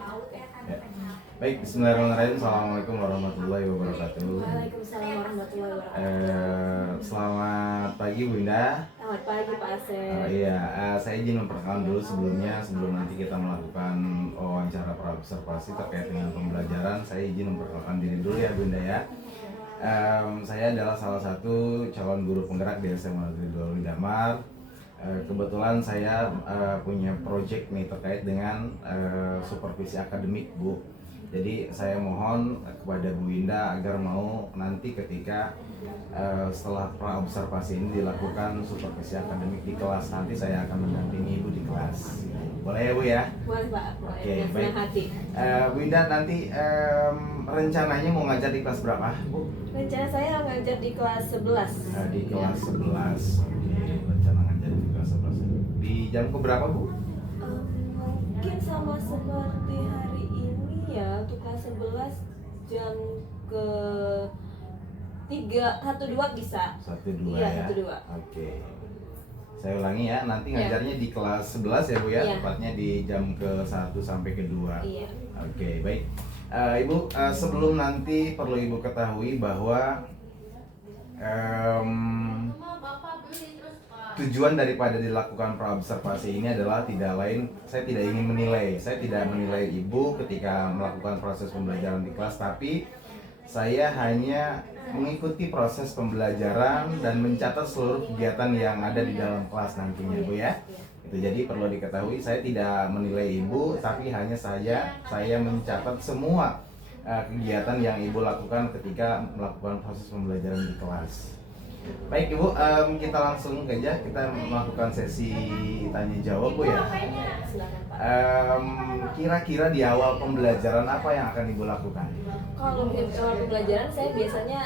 Ya. Baik, bismillahirrahmanirrahim. Assalamualaikum warahmatullahi wabarakatuh. Waalaikumsalam warahmatullahi wabarakatuh. Selamat pagi Bu Indah. Selamat pagi Pak Asep. Iya, saya izin memperkenalkan dulu sebelum nanti kita melakukan wawancara praobservasi terkait dengan pembelajaran. Saya izin memperkenalkan diri dulu ya Bu Indah ya. Saya adalah salah satu calon guru penggerak di SMA Negeri 2 Widamar. Kebetulan saya punya project nih terkait dengan supervisi akademik Bu. Jadi saya mohon kepada Bu Indah agar mau nanti ketika setelah praobservasi ini dilakukan supervisi akademik di kelas, nanti saya akan mendampingi Ibu di kelas. Boleh ya Bu ya? Boleh Pak. Oke, Dengan baik. senang hati. Bu Indah nanti rencananya mau ngajar di kelas berapa Bu? Rencana saya ngajar di kelas 11. Di kelas 11. Oke, rencana ngajar di kelas 11. Di jam keberapa Bu? Mungkin sama seperti hari ini ya, untuk kelas 11 jam ke 1-2 bisa. 1-2 Iya, ya. 1-2. Oke. Saya ulangi ya, nanti Iya. ngajarnya di kelas 11 ya Bu ya, Iya. tepatnya di jam ke 1 sampai ke 2. Iya. Oke, baik. Ibu, sebelum nanti perlu Ibu ketahui bahwa tujuan daripada dilakukan praobservasi ini adalah tidak lain, saya tidak ingin menilai, saya tidak menilai Ibu ketika melakukan proses pembelajaran di kelas, tapi saya hanya mengikuti proses pembelajaran dan mencatat seluruh kegiatan yang ada di dalam kelas nantinya Bu ya. Itu jadi perlu diketahui, saya tidak menilai Ibu, tapi hanya saya mencatat semua kegiatan yang Ibu lakukan ketika melakukan proses pembelajaran di kelas. Baik Ibu, kita langsung aja kita melakukan sesi tanya jawab Bu ya. Silakan Pak. Kira-kira di awal pembelajaran apa yang akan Ibu lakukan? Kalau mungkin awal pembelajaran saya biasanya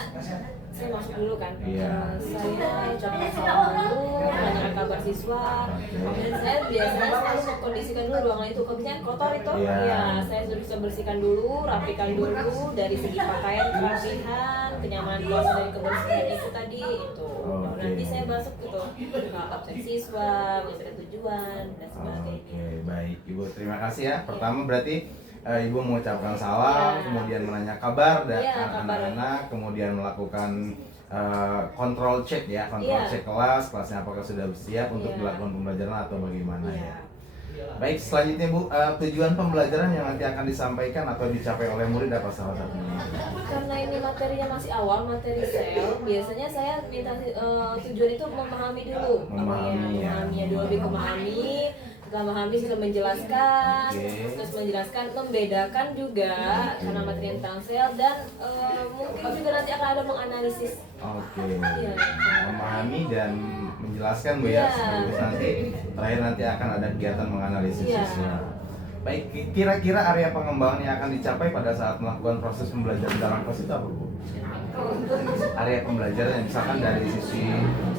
saya masuk dulu kan. Iya. Saya ucapkan salam dulu, menanyakan kabar siswa. Oke. Dan saya biasanya selalu mengkondisikan dulu ruangan itu. Kalau misalnya kotor itu, Iya. ya saya sudah bisa bersihkan dulu, rapikan dulu dari segi pakaian, kerapihan, kenyamanan kelas dari kebersihan itu tadi itu. Oke. Nanti saya masuk gitu ke absen siswa, menyesuaikan tujuan dan sebagainya. Oke, baik Ibu, terima kasih ya. Pertama berarti Ibu mengucapkan salam, Ya. kemudian menanya kabar dan Ya, kabar. anak-anak, kemudian melakukan kontrol cek ya, kontrol Ya. cek kelasnya apakah sudah siap untuk Ya. dilakukan pembelajaran atau bagaimana Iya. ya. Baik, selanjutnya Bu, tujuan pembelajaran yang nanti akan disampaikan atau dicapai oleh murid apa salah satunya? Karena ini materinya masih awal, materi sel, biasanya saya minta tujuan itu memahami dulu. Memahami, ya. Memahaminya dulu, lebih memahami. Setelah memahami sudah menjelaskan, Oke. terus menjelaskan, membedakan juga karena materi tentang sel dan mungkin juga nanti akan ada menganalisis. Oke, Iya. memahami dan menjelaskan Bu ya, Iya. sekaligus nanti terakhir nanti akan ada kegiatan menganalisis Iya. siswa. Baik, kira-kira area pengembangan yang akan dicapai pada saat melakukan proses pembelajaran dalam kelas itu apa Bu? Area pembelajaran yang misalkan dari sisi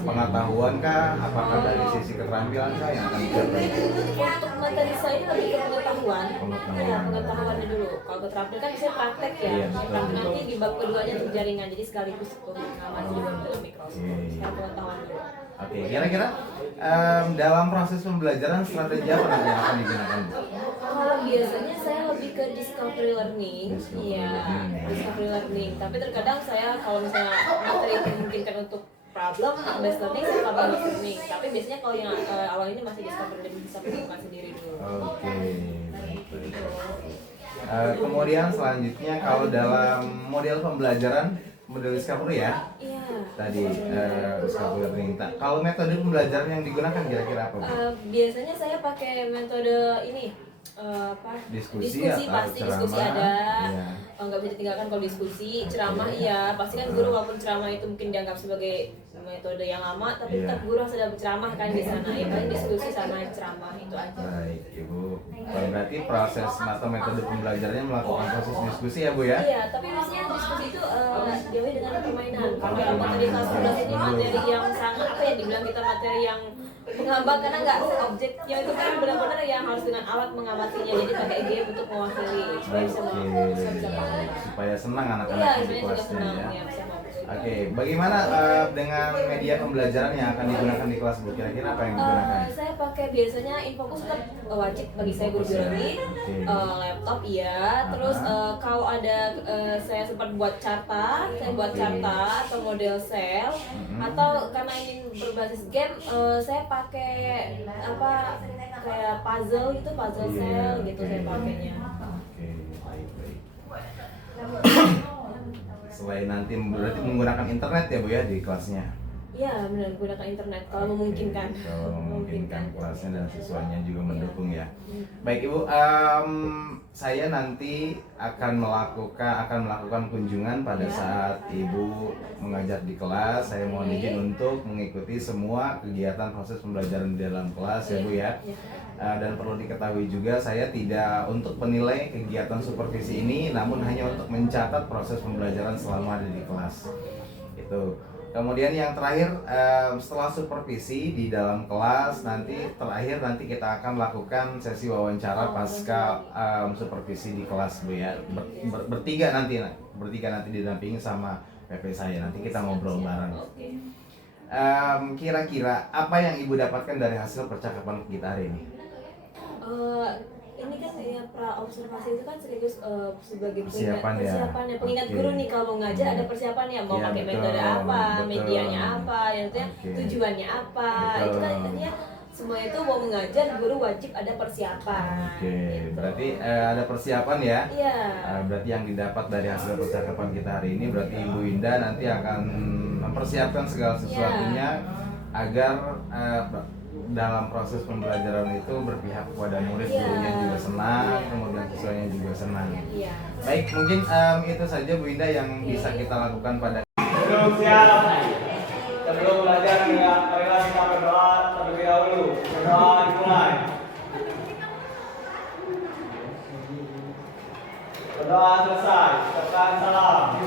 pengetahuan kah, apakah dari sisi keterampilan kah yang akan dicapai? Untuk materi saya ini lebih ke pengetahuan. Pengetahuan. Ya, pengetahuannya dulu. Kalau keterampilan kan bisa praktek ya. Iya, betul. Praktek nanti di bab keduanya untuk jaringan. Jadi sekaligus pengamatan juga dalam mikroskop. Oke. Sekarang pengetahuan dulu. Oke, kira-kira dalam proses pembelajaran strategi apa nanti yang akan digunakan Bu? Kalau biasanya saya lebih ke discovery learning. Discovery Iya, learning, ya. discovery learning. Tapi terkadang saya kalau misalnya materi itu memungkinkan untuk problem based learning, saya problem based learning. Tapi biasanya kalau yang awal ini masih discovery learning, bisa menemukan sendiri dulu. Oke, baik. Kemudian selanjutnya kalau dalam model pembelajaran model discovery ya Iya. tadi discovery learning. Kalau metode pembelajaran yang digunakan kira-kira apa Bu? Biasanya saya pakai metode ini Diskusi atau pasti ceramah? diskusi ada. Iya. Nggak bisa ditinggalkan kalau diskusi. Ceramah iya, pasti kan guru walaupun ceramah itu mungkin dianggap sebagai metode yang lama, tapi Iya. tetap guru harus ada berceramah kan di sana. Ya paling diskusi sama ceramah itu aja. Baik Ibu, berarti proses atau metode pembelajarannya melakukan proses diskusi ya Bu ya? Iya, tapi biasanya diskusi itu jauhi dengan permainan. Kalau yang materi kelas 11 ini materi yang sangat apa ya, dibilang kita materi yang mengambang karena nggak objeknya itu kan benar-benar yang harus dengan alat mengamatinya. Jadi pakai game untuk mewakili supaya bisa Oke, bisa paham. supaya senang Iya, anak-anak di sebenarnya juga kelasnya senang ya. ya bisa fokus Oke, bagaimana dengan media pembelajaran yang akan digunakan di kelas Bu? Kira-kira apa yang digunakan? Saya pakai biasanya Infokus tetap wajib bagi saya guru biologi. Laptop iya, terus kalau ada saya sempat buat carta, saya buat carta atau model sel, atau karena ini berbasis game, saya pakai apa kayak puzzle gitu, puzzle sel gitu saya pakainya. Oke, baik. Selain nanti berarti menggunakan internet ya Bu ya di kelasnya? Iya benar, gunakan internet kalau memungkinkan. Kalau memungkinkan kelasnya dan siswanya juga mendukung ya. Baik Ibu, saya nanti akan melakukan kunjungan pada saat Ibu mengajar di kelas. Saya mohon izin untuk mengikuti semua kegiatan proses pembelajaran di dalam kelas ya Bu ya. Dan perlu diketahui juga saya tidak untuk menilai kegiatan supervisi ini, namun hanya untuk mencatat proses pembelajaran selama ada di kelas. Itu. Kemudian yang terakhir, setelah supervisi di dalam kelas nanti kita akan lakukan sesi wawancara pasca supervisi di kelas Bu ya. Bertiga nanti didampingi sama PP saya. Nanti kita ngobrol bareng. Kira-kira apa yang Ibu dapatkan dari hasil percakapan kita hari ini? Ini kan ya pra observasi itu kan sekaligus sebagai persiapan ya. Pengingat guru nih kalau mau ngajar ada persiapannya, mau pakai metode apa, medianya apa, yang tujuannya apa, itu kan intinya semua itu mau mengajar guru wajib ada persiapan. Gitu. Berarti ada persiapan ya? Iya. Berarti yang didapat dari hasil percakapan kita hari ini berarti Ibu Indah nanti akan mempersiapkan segala sesuatunya agar dalam proses pembelajaran itu berpihak kepada murid, gurunya juga senang, kemudian siswanya juga senang. Baik, mungkin itu saja Bu Indah yang bisa kita lakukan pada. Sebelum belajar, marilah kita berdoa terlebih dahulu. Berdoa dimulai. Berdoa selesai. Ucapkan salam.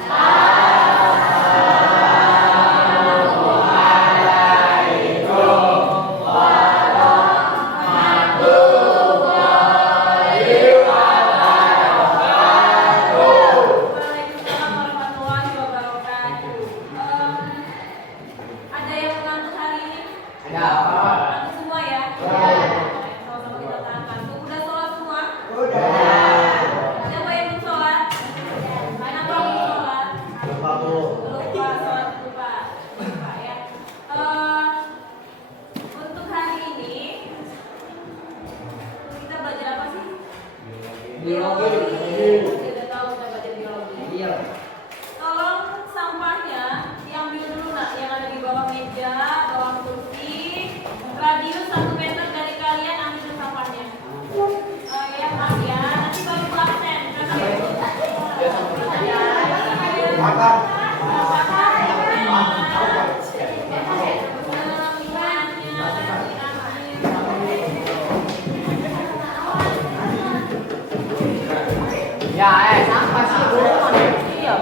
Tolong sampahnya diambil dulu nak, yang ada di bawah meja, bawah kursi, radius 1 meter dari kalian, ambil sampahnya. Ya maaf ya, nanti baru absen. Sampah sih dulu mana dia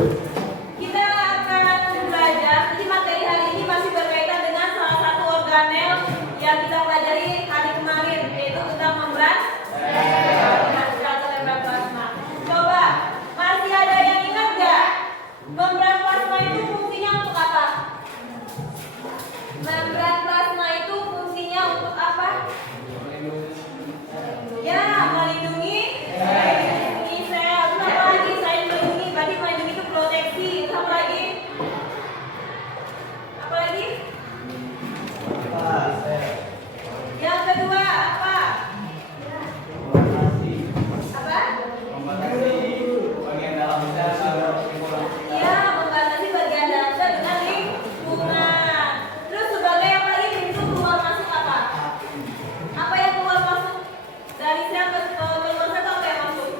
Kita akan belajar, jadi materi hari ini masih berkaitan dengan salah satu organel yang kita pelajari hari kemarin, yaitu tentang membran plasma. Coba, masih ada yang ingat nggak? Membran plasma itu fungsinya untuk apa? Membran plasma itu fungsinya untuk apa? Ya, melindungi sel. Terus apa lagi? Selain melindungi, berarti melindungi itu proteksi. Terus apa lagi? Apa lagi? Yang kedua apa? Apa? bagian dalam sel agar bersimpulan. Ya, membatasi bagian dalam sel dengan lingkungan. Terus sebagai apa lagi? Pintu keluar masuk apa? Apa yang keluar masuk dari sel ke keluar sel atau apa yang masuk?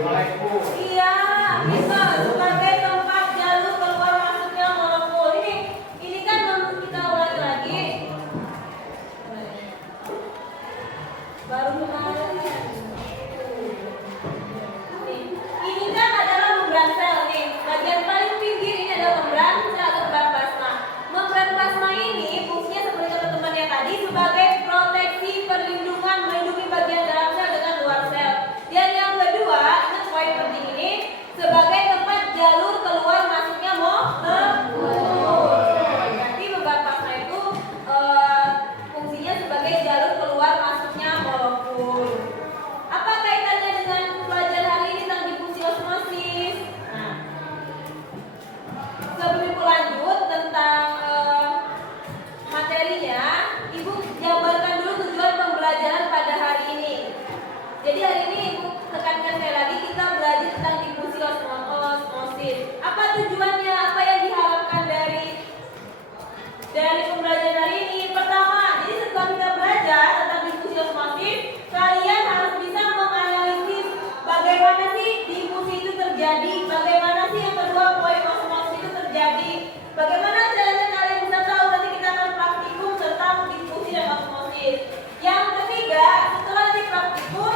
Molekul. Iya, bisa sebagai tempat jalur keluar masuknya molekul. Ini kan kita ulangi lagi. Baru kemarin. Ini kan adalah membran sel nih. Bagian paling pinggir ini adalah membran sel atau membran plasma. Membran plasma ini fungsinya seperti teman-teman yang tadi sebagai proteksi, perlindungan, melindungi bagian dalam sel dengan luar sel. Dan yang kedua, ingat poin penting ini, sebagai tempat jalur keluar masuknya molekul. Jadi membran plasma itu fungsinya sebagai jalur keluar masuknya molekul. Apa kaitannya dengan pelajaran hari ini tentang difusi osmosis? Nah, sebelum ibu lanjut tentang materinya, ibu jabarkan dulu tujuan pembelajaran pada hari ini. Jadi hari ini ibu tekankan sekali lagi kita belajar tentang difusi osmosis. Apa tujuannya? Apa yang diharapkan dari pembelajaran hari ini? Pertama, jadi setelah kita belajar tentang difusi osmosis, kalian harus bisa menganalisis bagaimana sih difusi itu terjadi, bagaimana sih yang kedua poin osmosis itu terjadi, bagaimana caranya kalian bisa tahu. Nanti kita akan praktikum tentang difusi dan osmosis. Yang ketiga, setelah di praktikum,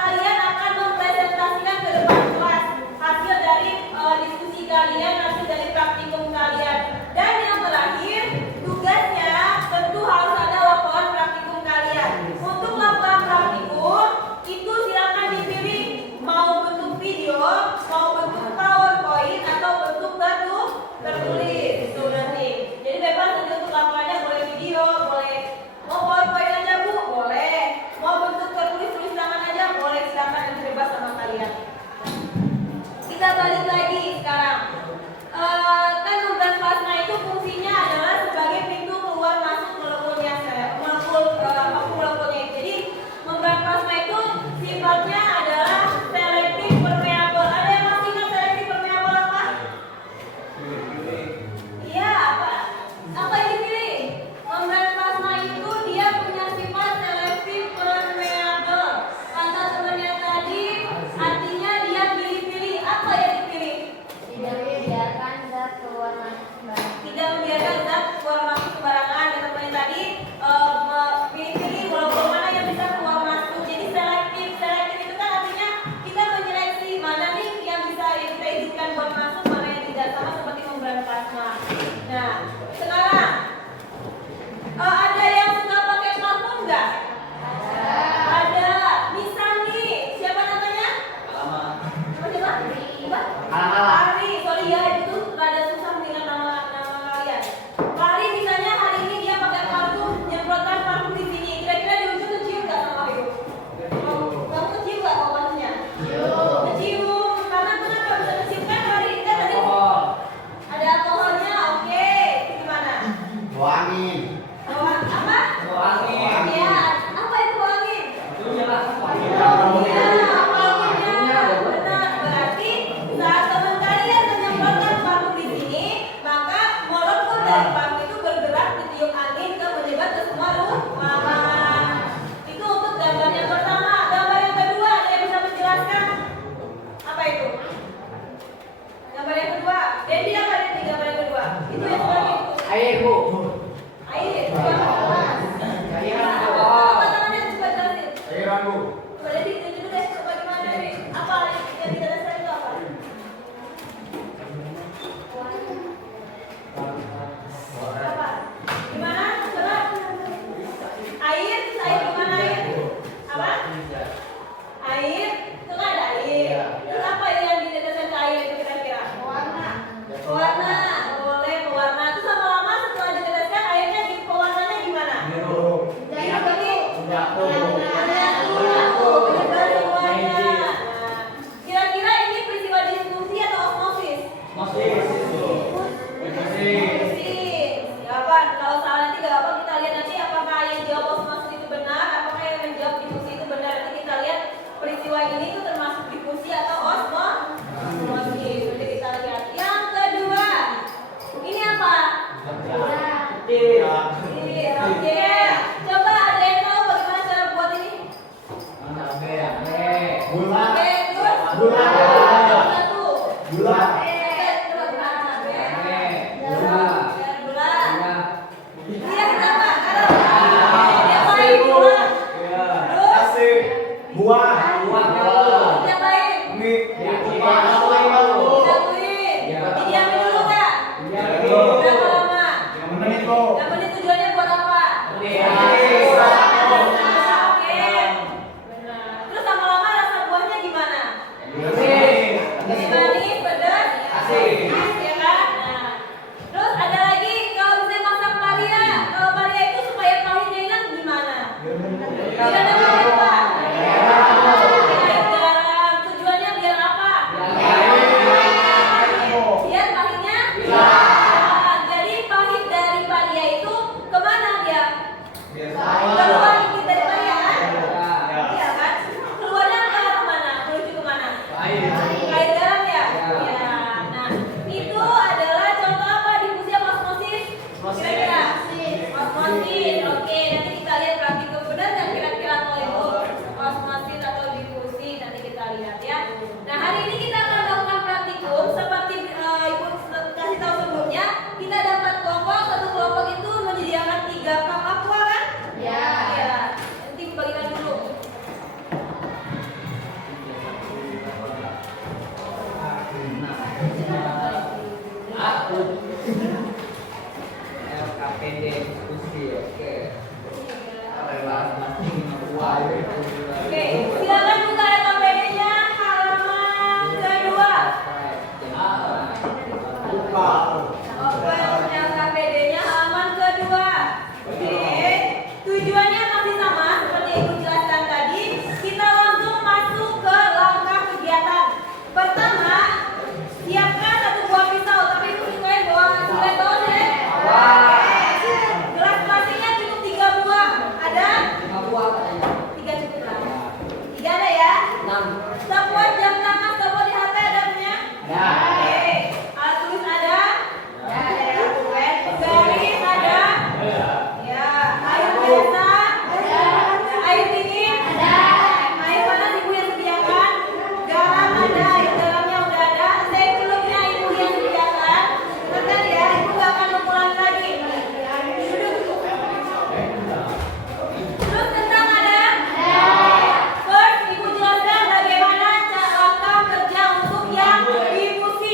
kalian akan mempresentasikan ke depan kelas hasil dari diskusi kalian, hasil dari praktikum kalian. Dan yang terakhir, tugasnya tentu harus ada laporan praktikum kalian. Untuk laporan praktikum itu silakan dipilih mau bentuk video, mau bentuk PowerPoint atau bentuk tertulis itu nanti. Jadi bebas nanti untuk laporannya, boleh video, boleh mau PowerPoint aja Bu, boleh. Mau bentuk tertulis tulis tangan aja boleh, silakan, nanti bebas sama kalian. Kita balik lagi sekarang. Kan membran plasma itu fungsinya adalah sebagai pintu keluar masuk molekulnya molekulnya. Jadi membran plasma itu sifatnya adalah selektif permeabel. Ada yang masih ingat selektif permeabel apa? Iya, apa yang dipilih? Membran plasma itu dia punya sifat selektif permeabel. Kata temannya tadi, artinya dia pilih-pilih. Apa yang dipilih? Tidak membiarkan zat keluar masuk sembarangan. Tidak membiarkan zat keluar masuk sembarangan. Dan temannya tadi pilih-pilih molekul mana yang bisa keluar masuk. Jadi selektif itu kan artinya kita menyeleksi mana nih yang bisa kita izinkan buat masuk, mana yang tidak, sama seperti membran plasma. Nah, sekarang ada yang suka pakai parfum nggak? Ada. Misal nih, siapa namanya? Siapa? Ari. Sorry ya, itu rada susah mengingat nama kalian. Ari misalnya hari ini dia pakai parfum, nyemprotkan parfum di sini. Kira-kira di ujung kecium nggak sama Ayu? Kamu kecium nggak bau parfumnya? Kecium. Karena kenapa bisa kecium kan hari ini kan tadi ada alkoholnya, oke. Gimana? Wangi. Wangi. Gula. Satu. Gula. Coba gula. Gula. Gula. Iya kenapa? Karena yang lain gula. Iya. Terus Asik. Buah. yang lain Mie. disatuin. Didiamin dulu nggak? Berapa lama? Yang menit kok. Yang penting tujuannya buat apa? Oke. Terus lama-lama rasa buahnya gimana? Manis, pedas, Asik. ya kan? Nah, terus ada lagi kalau misalnya masak paria, kalau paria itu supaya pahitnya hilang gimana? Tidak ada apa? Biar garam. Tujuannya biar apa? Biar pahitnya hilang. Jadi pahit dari paria itu kemana dia? Keluar dikit dari paria kan? Iya kan? Keluarnya ke arah mana? Menuju kemana? Air garam ya? Ya. Nah, itu adalah contoh apa difusi sama osmosis? Kira-kira? Osmosis. Oke, nanti kita lihat praktikum benar nggak kira-kira kalau itu osmosis atau difusi, nanti kita lihat ya. Nah, hari ini kita akan melakukan praktikum seperti Ibu kasih tahu sebelumnya, kita dapat kelompok, satu kelompok itu menyediakan 3 cup aqua kan? Ya. Nanti bagikan dulu. LKPD diskusi, oke. Oke, silakan buka LKPD-nya halaman kedua. Open LKPD-nya halaman kedua. Oke, tujuannya masih sama seperti yang Ibu jelaskan tadi. Kita langsung masuk ke langkah kegiatan. Pertama, siapkan satu buah pisau. Tapi Ibu sukain bawa sulet bawah ya. Gelas plastiknya cukup 3 buah. Ada? 3 cukup lah. 3 ada ya? Stopwatch jam tangan, stopwatch di HP ada punya? Oke. Alat tulis ada? Garis ada? Ya. Air biasa? Air dingin? Air panas Ibu yang sediakan? Garam ada? Air garamnya udah ada? Celupnya Ibu yang sediakan? Dengarkan ya, Ibu gak akan mengulangi lagi. Duduk. Terus kentang ada? First, Ibu jelaskan bagaimana langkah kerja untuk yang difusi.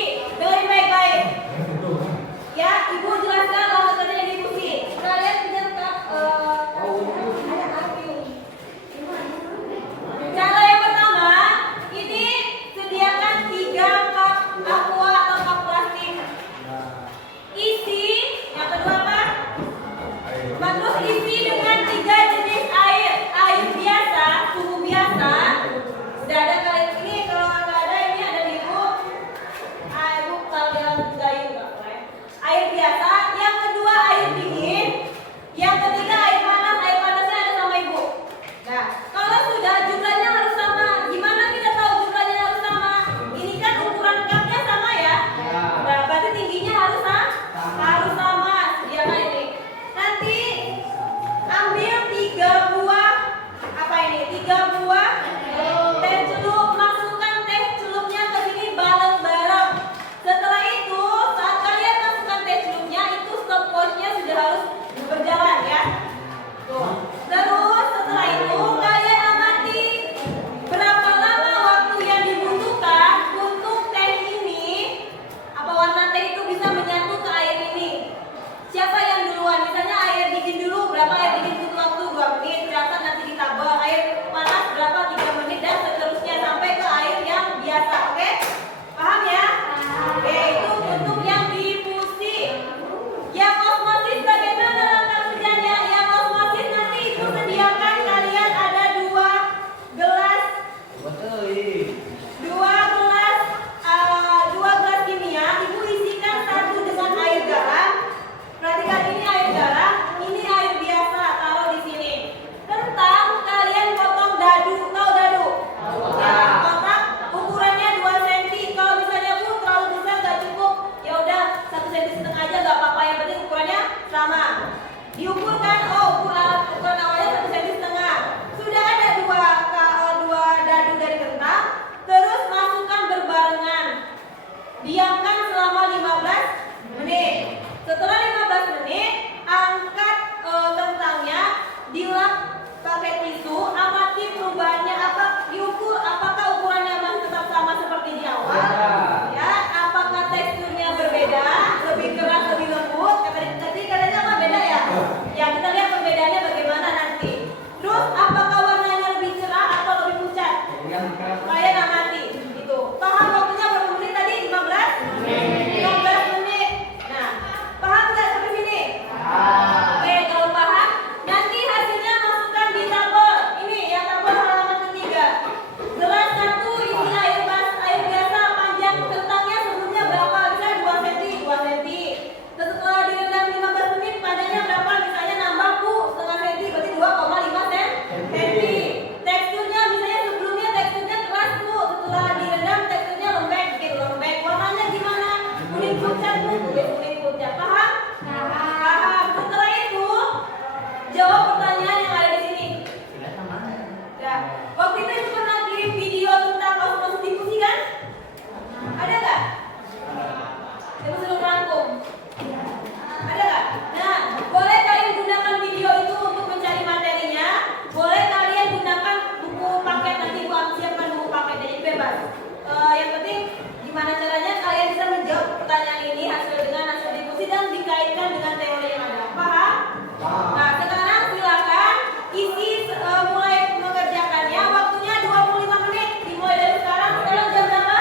Diamkan selama 15 menit. Setelah 15 menit, angkat kentangnya, dilap pakai tisu, amati perubahannya diukur apakah ukurannya masih tetap sama seperti di awal. Ya, apakah teksturnya berbeda, lebih keras, lebih lembut? Tadi katanya apa beda ya? Ya, kita lihat perbedaannya bagaimana nanti. Terus apakah warnanya lebih cerah atau lebih pucat? Kalian amati itu. Paham waktunya berapa menit tadi? 15 menit. Nah, paham nggak sampai sini? Oke, kalau paham, nanti hasilnya masukkan di tabel. Ini yang tabel halaman ketiga. Gelas 1 isi air biasa, panjang kentangnya sebelumnya berapa? Misalnya 2 cm, 2 cm. Setelah direndam 15 menit, panjangnya berapa? Misalnya nambah setengah cm, berarti 2,5 cm. Teksturnya misalnya sebelumnya teksturnya keras tuh, setelah direndam teksturnya lembek gitu, lembek. Warnanya gimana? Kuning pucat tuh, kuning pucat. Paham? Paham. Setelah itu jawab pertanyaan yang ada di sini. Ya, waktu itu pernah kirim video tentang osmosis difusi kan? Ada nggak? Itu sudah merangkum. Ada nggak? Nah, boleh kalian gunakan video itu untuk mencari materinya. Boleh kalian gunakan buku paket, nanti Bu Am siapkan buku paket, jadi bebas. Yang penting gimana caranya kalian bisa menjawab pertanyaan ini dengan hasil diskusi dan dikaitkan dengan teori yang ada. Paham? Nah, sekarang silakan isi mulai mengerjakannya. Waktunya 25 menit. Dimulai dari sekarang. Sekarang jam berapa?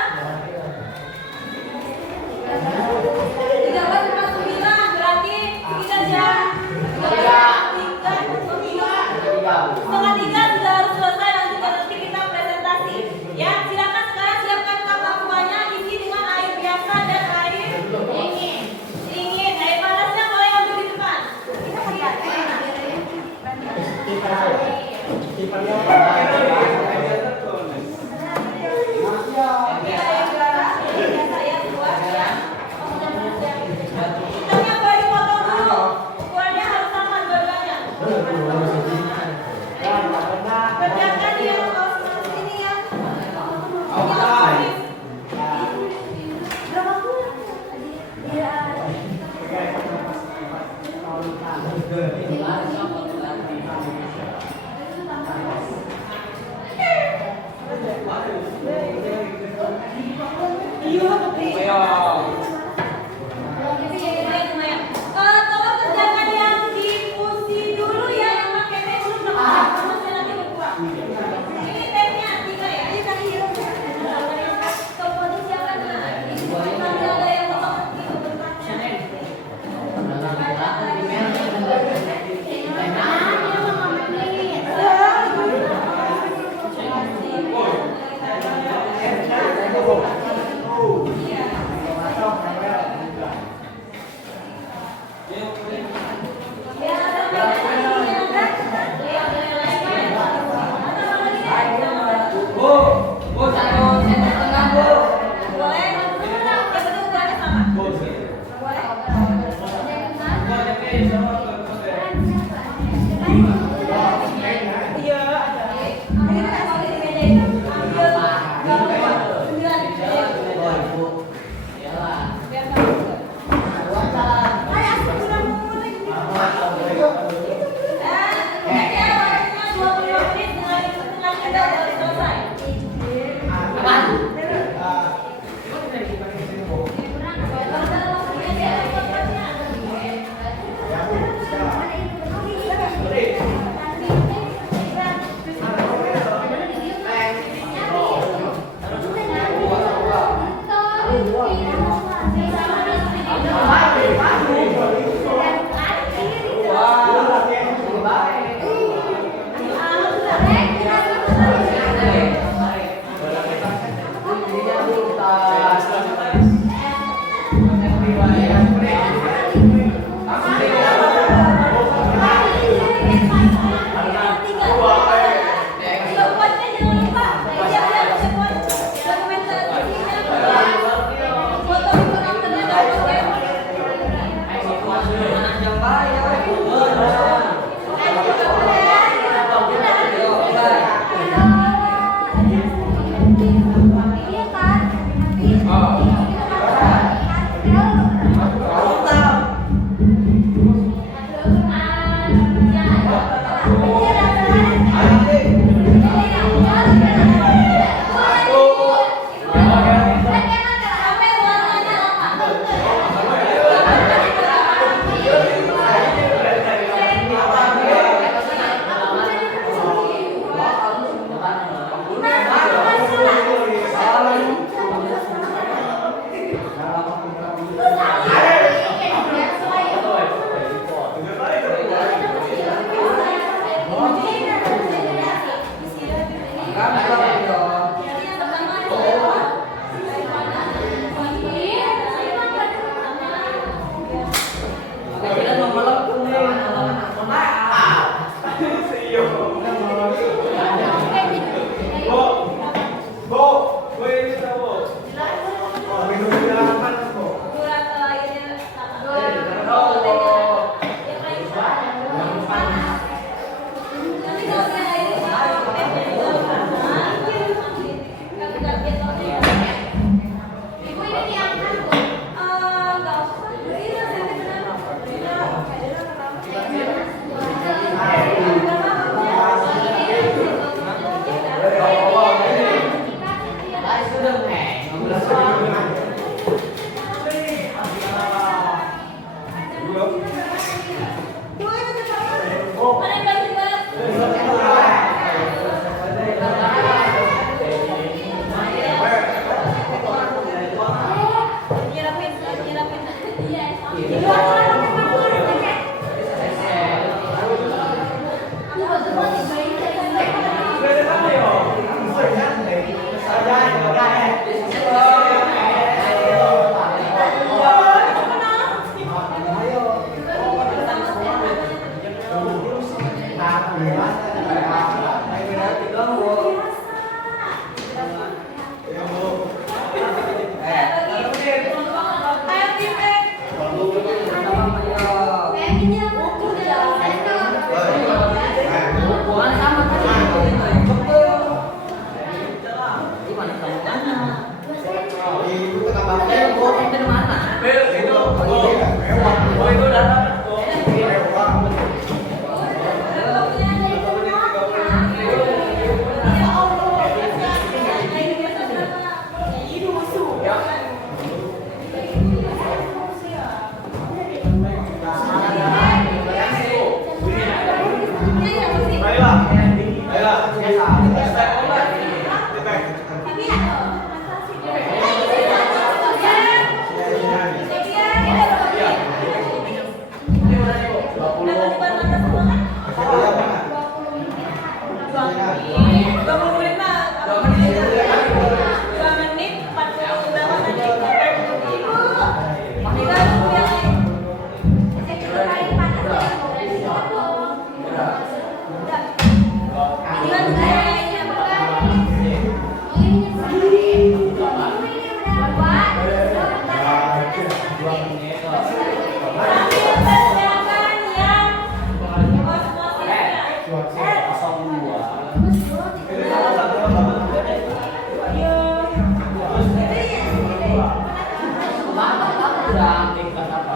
13:09, berarti sekitar jam 3:30. Setengah 3 sudah harus selesai, nanti kita presentasi. Ya, silakan sekarang siapkan cup aquanya, isi dengan air biasa dan air dingin. Air panasnya boleh ambil di depan. Air garam, air biasa ya, buat ya. Kentangnya boleh dipotong dulu. Ukurannya harus sama dua-duanya. Kerjakan yang sini ya. Berapa bulan? Tolong kerjakan yang difusi dulu ya, yang pakai teh dulu, karena saya nanti berkurang. Ini tehnya 3 ya, ini tadi kemudian siapkan nanti ada yang potong gitu bentuknya. Foto tingkat apa?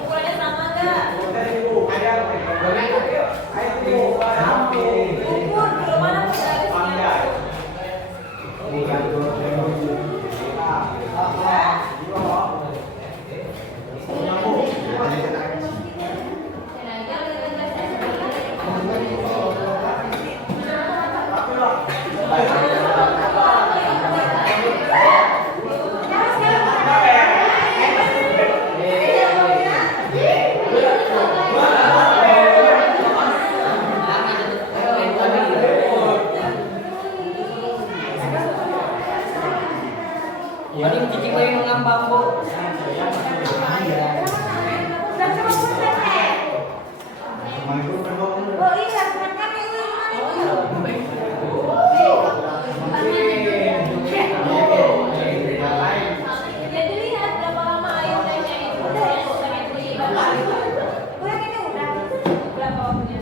Ukurannya sama nggak? Ukur belum mana garisnya? Ini cicing lagi mengambang, Bu. Jadi lihat berapa lama air tehnya itu yang pengen dibakar. Berapa waktunya?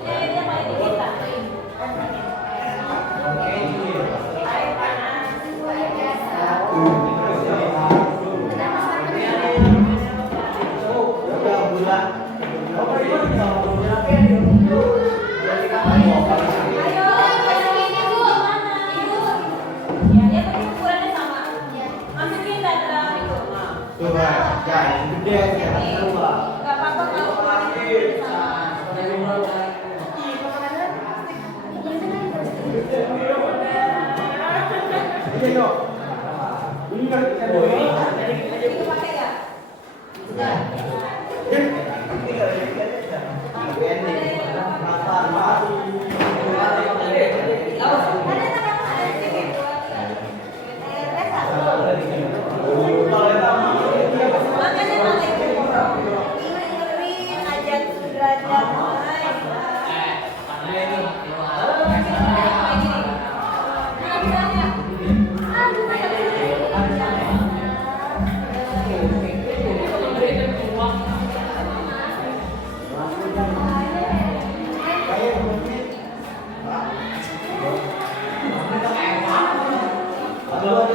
Ya, itu yang paling dikit lah. Air panas. Ayo, masukinnya Bu. Ya, dia pakai ukurannya sama. Masukin dan dalam itu. Gak apa-apa kalau ukurannya sama. Itu pakai nggak? Makanya ajak sudrajat Halo.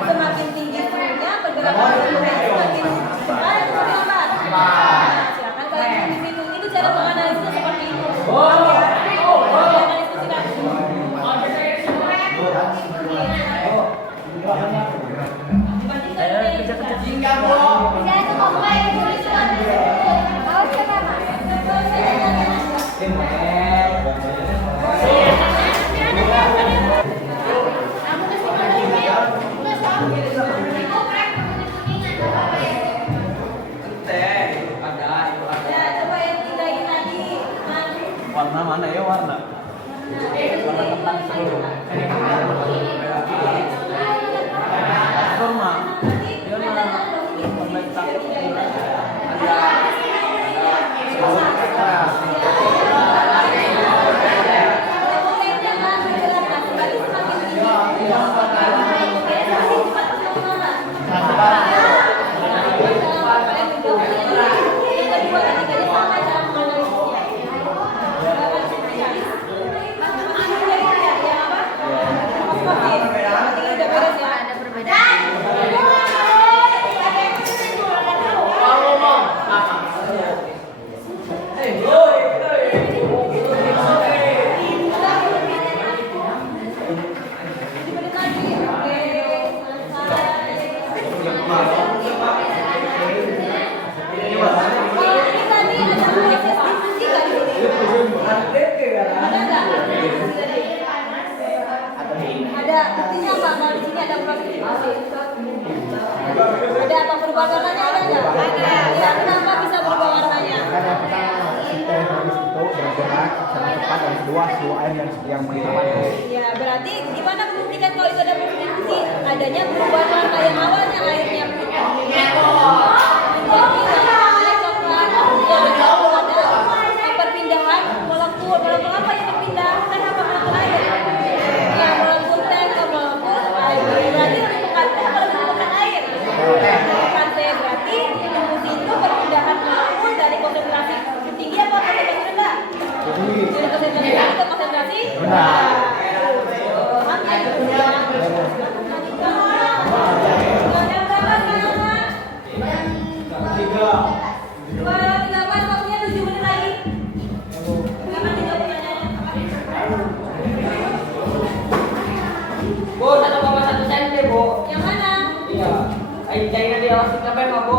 Semakin tinggi suhunya, pergerakan suhunya semakin cepat. Jangan ngomong yang tulisan. Mau coba Mas? Ya, coba yang tiga ini tadi. Warna mana ya warna? Forma. Dia mah Ada perbedaan. Ada buktinya apa? Kalau di sini ada partisipasi. Ada apa perubahan warnanya ada nggak? Ada. Ya, kenapa bisa berubah warnanya? Kan yang pertama si teh manis itu bergerak sangat cepat, dan kedua suhu air yang menghilang. Ya, berarti gimana membuktikan kalau itu ada partisipasi? Adanya perubahan warna yang awalnya airnya putih. Menjadi warna coklat. Ada perpindahan molekul. Molekul apa yang berpindah? Kan apa molekul air? Ya, molekul teh atau molekul air. Berarti bukan teh atau bukan air. Bukan teh, berarti di situ perpindahan molekul dari konsentrasi tinggi apa konsentrasi rendah? Dari konsentrasi tinggi ke konsentrasi rendah. Yang berapa sekarang? tiga. 13 waktunya 7 menit lagi. Kapan dijawab pertanyaannya? Bu, 1,1 cm, Bu. Yang mana? Iya. Ayo jangan diawasi kamera, Bu.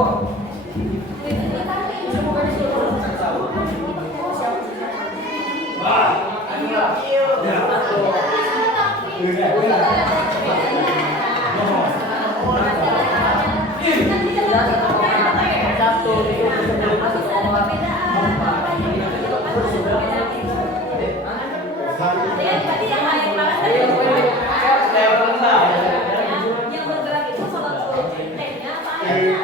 Tadi yang air panas tadi yang bergerak itu molekul tehnya apa airnya?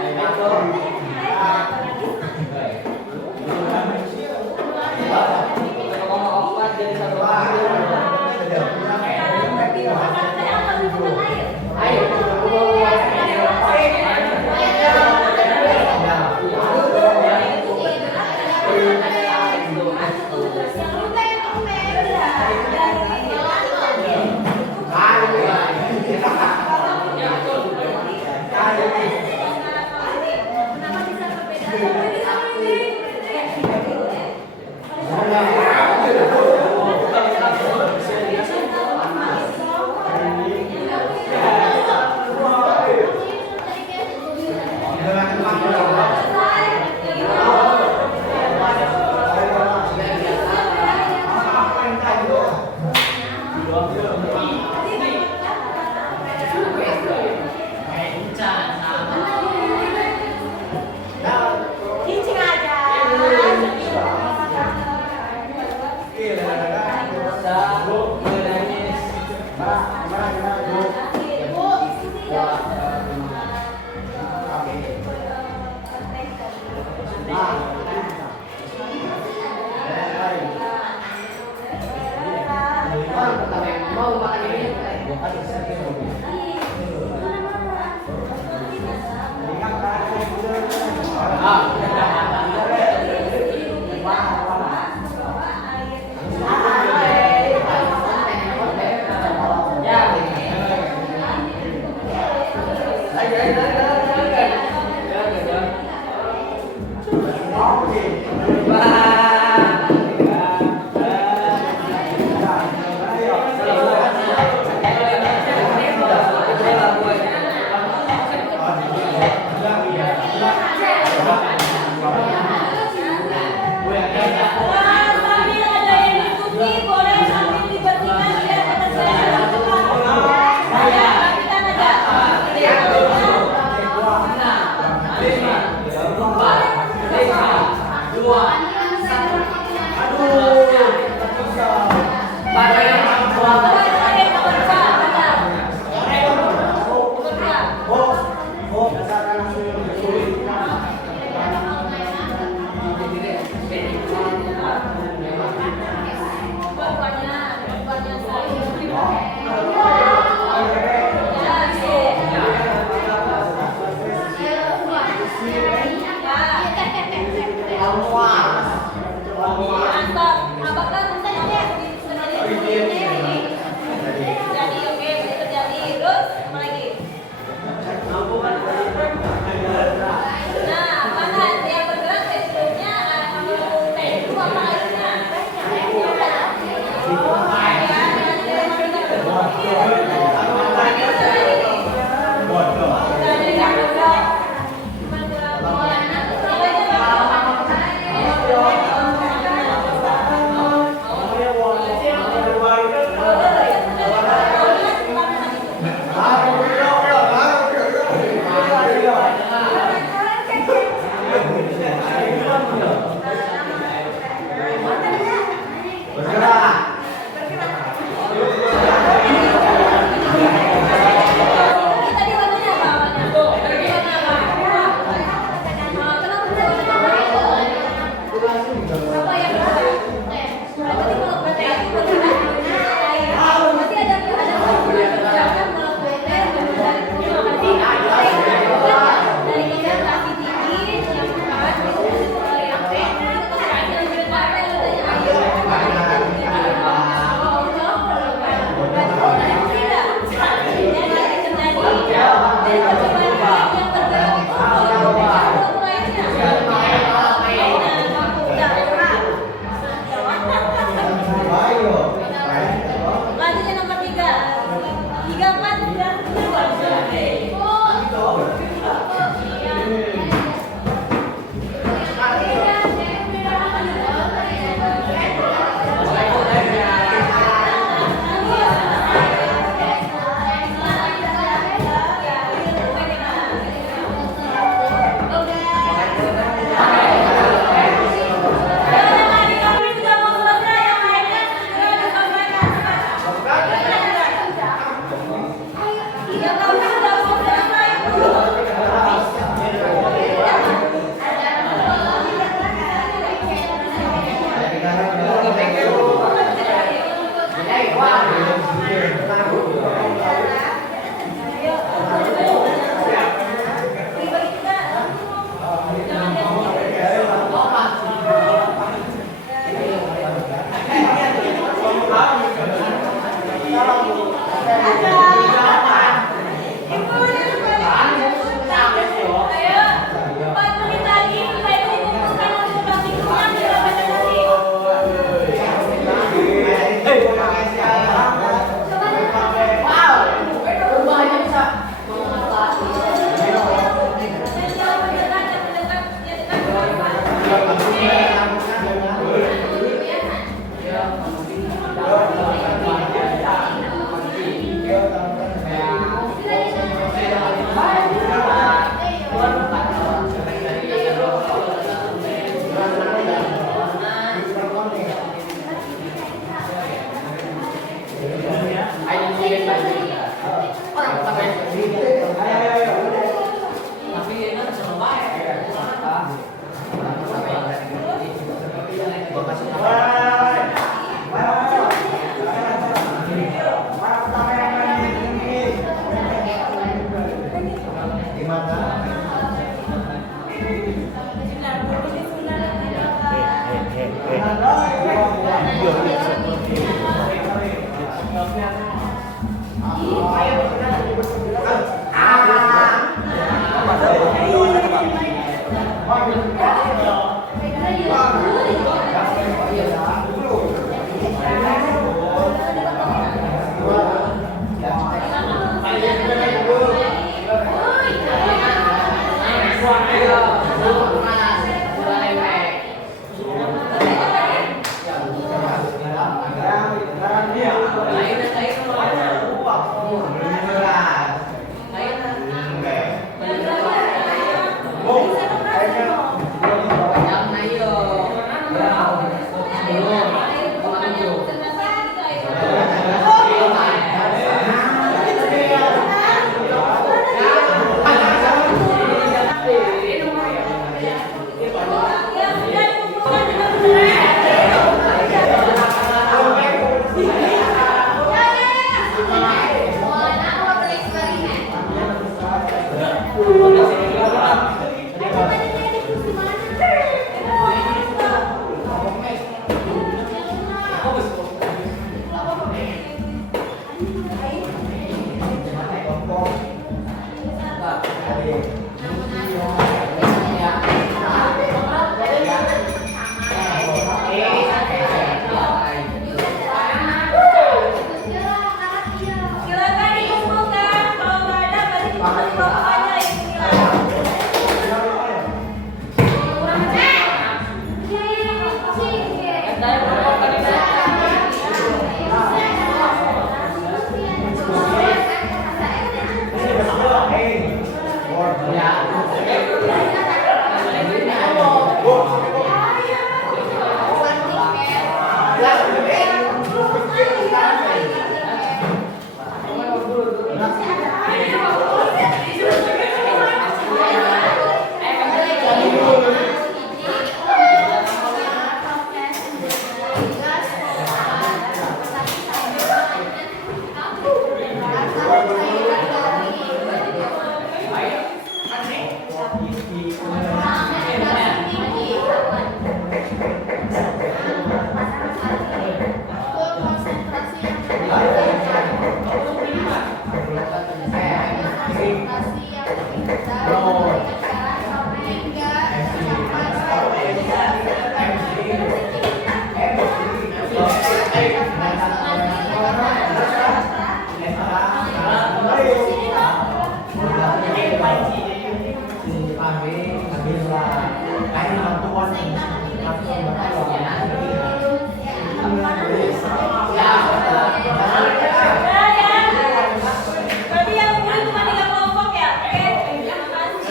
Berarti yang mulai cuma 3 kelompok ya? Oke, terima kasih.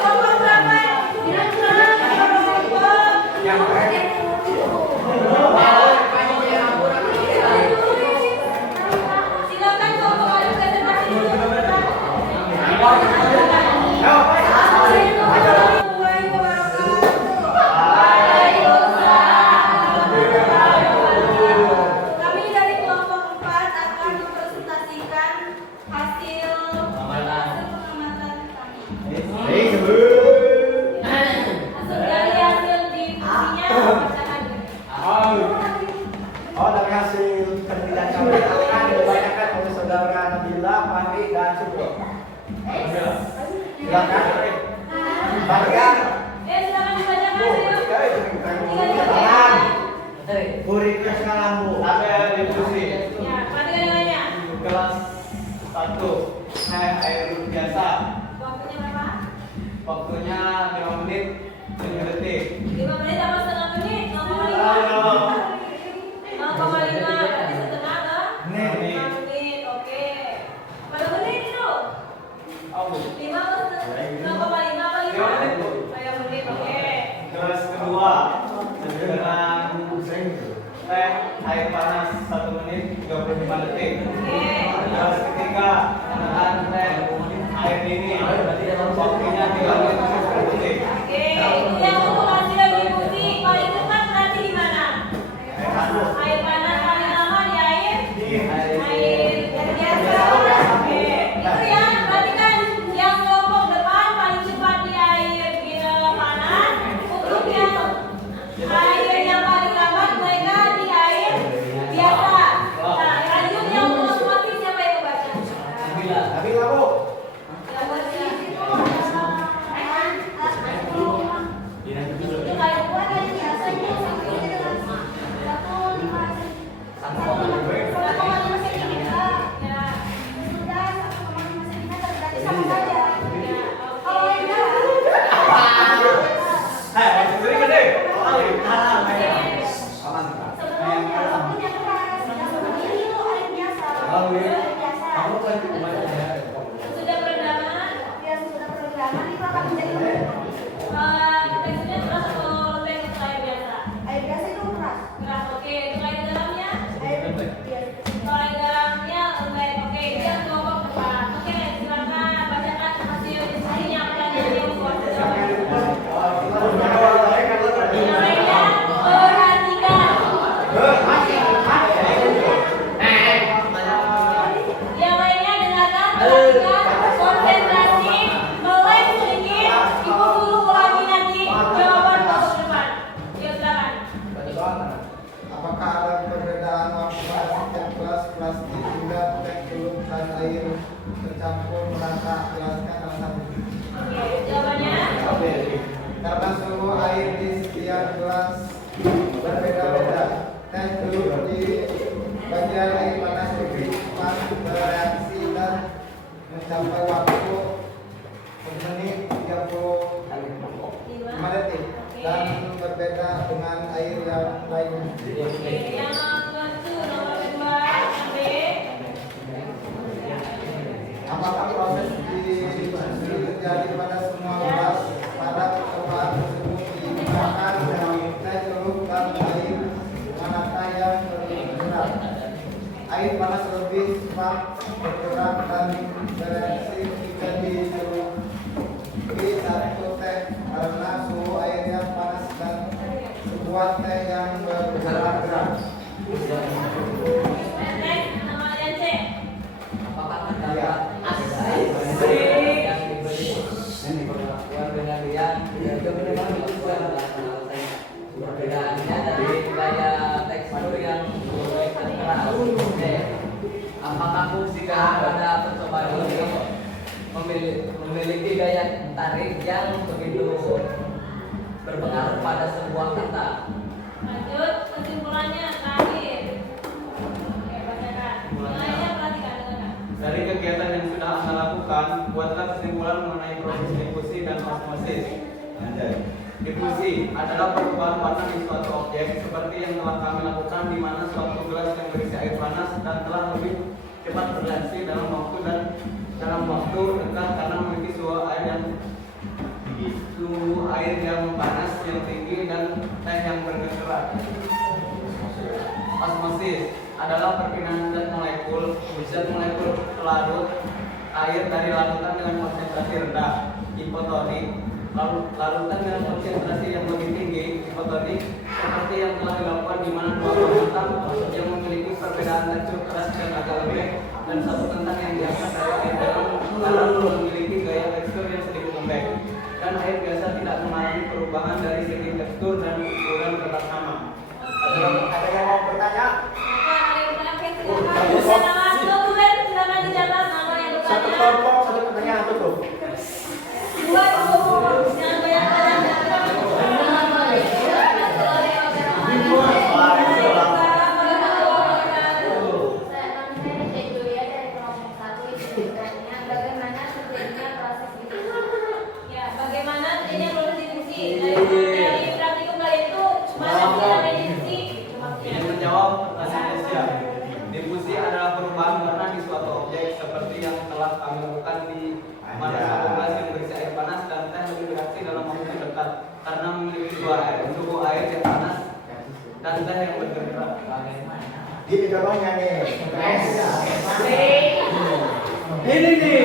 Kelompok berapa? Silakan kelompok lain presentasi dulu. Kami dari kelompok 4 akan mempresentasikan hasil pengamatan kami. Dari hasil divisinya bacakan. Dari hasil penelitian kami akan dibacakan oleh saudara Nabila, Fahri, dan Subro. Silakan. Bagian. Silakan dibacakan ayo. Buri Krisnalambu. Sampai diskusi. Ya, perhatikan yang lainnya. Kelas 1 air biasa. Waktunya berapa? Waktunya 5 menit 7 detik. 5 menit apa setengah menit? 0,5. 0,5 berarti setengah ke? Menit. 5 menit, oke. Pada menit itu? 5 ke 0,5 apa 5? 5 menit, Bu. 5 menit, oke. Kelas kedua dengan teh air panas 1 menit 35 detik. Oke. Kelas ketiga dengan teh air dingin waktunya 3 menit 10 detik. Oke, itu yang untuk hasil distribusi paling cepat berarti di mana? Air panas paling lama di air? Air biasa. Oke. Itu ya, berarti kan yang kelompok depan paling cepat di air panas. Untuk yang air yang paling lambat mereka di air biasa. Nah, lanjut yang otomatis siapa yang membaca? Nabila, Bu. Itu kayak gua kan biasanya sampai dengan 1,5 sentimeter. Ya. Sudah 1,5 sentimeter berarti sama saja. Ya, Kalau oke. yang dalam Masih sering gede. sebelumnya walaupun yang keras, yang begini itu air biasa. Air biasa. Sudah perendaman. Yang sudah programan itu akan menjadi lembut. Teksturnya keras atau lembek untuk air biasa? Air biasa itu keras. Keras, oke. Untuk air dalamnya? Air biasa. Kalau air dalamnya lembek, oke. Dia kelompok depan. Oke, silakan bacakan hasil diskusinya. Pertanyaan yang kuasa jawaban. Yang lainnya, perhatikan. Yang lainnya dengarkan, perhatikan, konsentrasi, melek sedikit, ibu guru ulangi nanti jawaban kelompok depan. Yuk silakan. Apakah ada perbedaan waktu setiap kelas hingga teh belum dan air tercampur merata kelasnya dalam satu? Oke, jawabannya. Karena suhu air di setiap kelas berbeda-beda, teh belum di bagian air panas lebih cepat bereaksi dan mencapai waktu menit 35 detik dan berbeda dengan air yang lainnya. Oke, yang satu nomor kedua sampai Apakah proses di daripada semua kelas. Pada percobaan tersebut digunakan teh celup dan air manakah yang lebih berat. Air panas lebih cepat bergerak dan bereaksi jika dicelupi satu teh karena suhu air yang panas dan sebuah teh yang bergerak-gerak. Nama yang C. Apakah terdapat air yang diberi perlakuan dengan yang perbedaannya dari gaya tekstur yang lebih terkeras? Apakah fungsi pada percobaan ini memiliki gaya tarik yang begitu berpengaruh pada sebuah kata? Lanjut kesimpulannya terakhir. Oke, bacakan. Nilainya perhatikan dengarkan. Dari kegiatan yang sudah Anda lakukan, buatlah kesimpulan mengenai proses difusi dan osmosis. Difusi adalah perubahan warna di suatu objek seperti yang telah kami lakukan, di mana suatu gelas yang berisi air panas dan telah lebih cepat bereaksi dalam waktu dekat karena memiliki suhu air yang panas yang tinggi dan teh yang bergerak. Osmosis adalah perpindahan zat molekul pelarut air dari larutan dengan konsentrasi rendah hipotonik larutan dengan konsentrasi yang lebih tinggi hipotonik, seperti yang telah dilakukan di mana dua kentang yang memiliki perbedaan tekstur keras dan agak lembek dan satu kentang yang biasa dari air dalam garam memiliki gaya tekstur yang sedikit lembek, dan air biasa tidak mengalami perubahan dari segi tekstur dan ukuran tetap sama. Ada yang mau bertanya? Silakan dicatat nama yang Satu bertanya. kelompok, satu pertanyaan tutup. Dua cukup. Jangan banyak tanya. Ya, bagaimana terjadinya proses difusi? Dari praktikum kalian itu masih namanya difusi? Yang menjawab pertanyaan Asia. Difusi adalah perubahan warna di suatu objek seperti yang telah kami lakukan di mana suatu gelas yang berisi air panas dan teh lebih bereaksi dalam waktu dekat karena memiliki suhu air yang panas dan teh yang bergerak. Gini contohnya nih. Ini nih.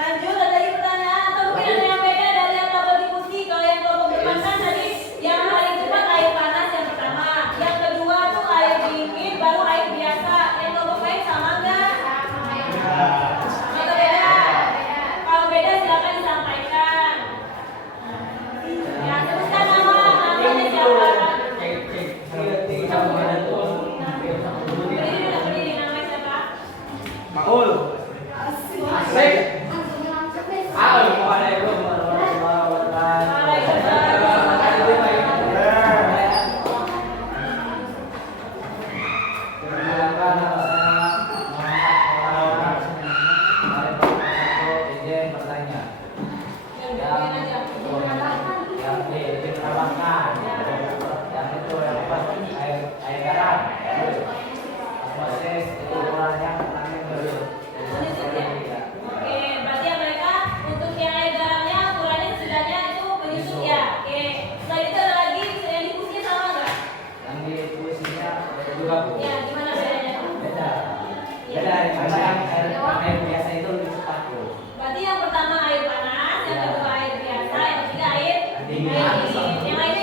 Lanjut, ada lagi pertanyaan atau mungkin ada yang beda dari yang kelompok difusi? Kalau yang kelompok depan kan tadi yang paling cepat air panas yang pertama, yang kedua tuh air dingin, baru air biasa. Yang kelompok lain sama nggak? Sama atau beda? Kalau beda silakan disampaikan. Ya, teruskan namanya siapa? Berdiri, namanya siapa? Maul. Asik. Oke, berarti ya mereka untuk yang air garamnya ukurannya setidaknya itu menyusut ya. Oke, selain itu ada lagi yang difusinya sama nggak? Yang difusinya juga Bu. Ya, gimana bedanya? Beda. Beda karena yang air biasa itu lebih cepat Bu. Berarti yang pertama air panas, yang kedua air biasa, yang ketiga air Dingin. dingin. Yang lainnya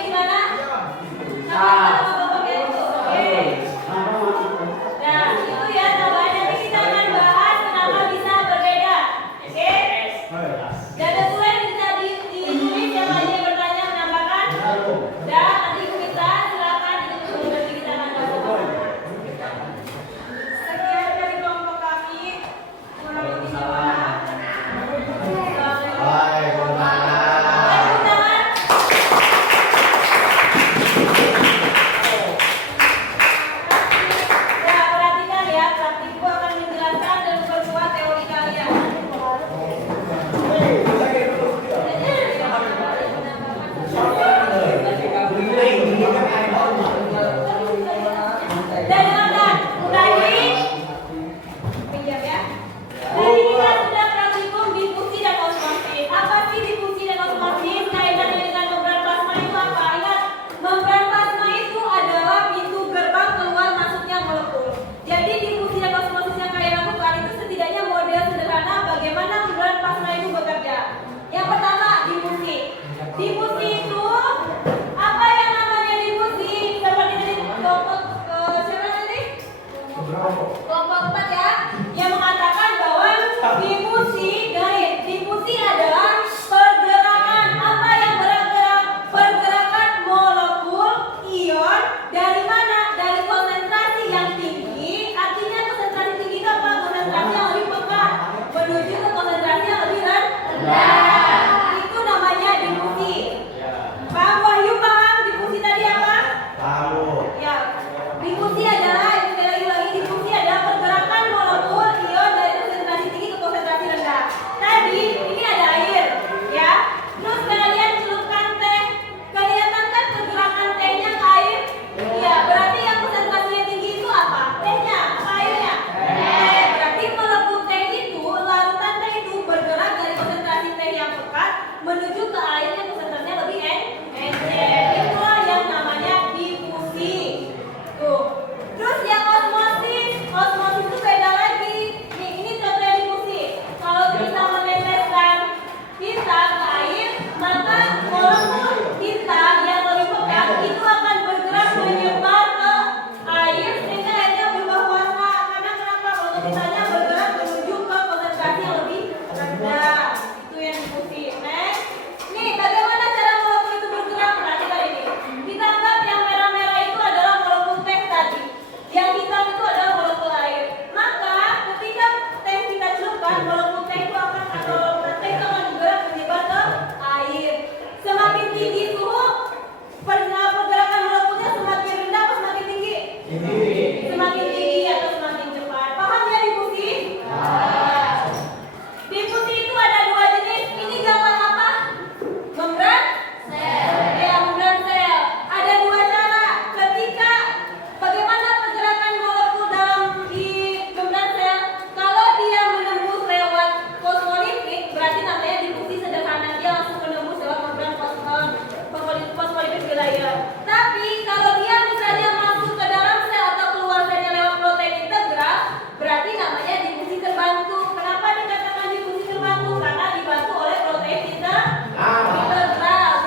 layer. Tapi kalau dia misalnya masuk ke dalam sel atau keluar selnya lewat protein integral, berarti namanya difusi terbantu. Kenapa dikatakan difusi terbantu? Karena dibantu oleh protein integral.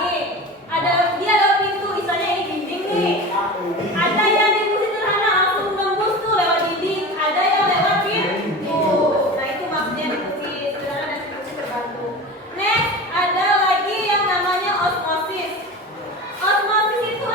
Nih, dia ada pintu, misalnya ini dinding nih. Ada yang difusi terhana langsung nembus tuh lewat dinding, ada yang lewat pintu. Nah itu maksudnya difusi sederhana dan difusi terbantu. Next, ada lagi yang namanya osmosis. Osmosis itu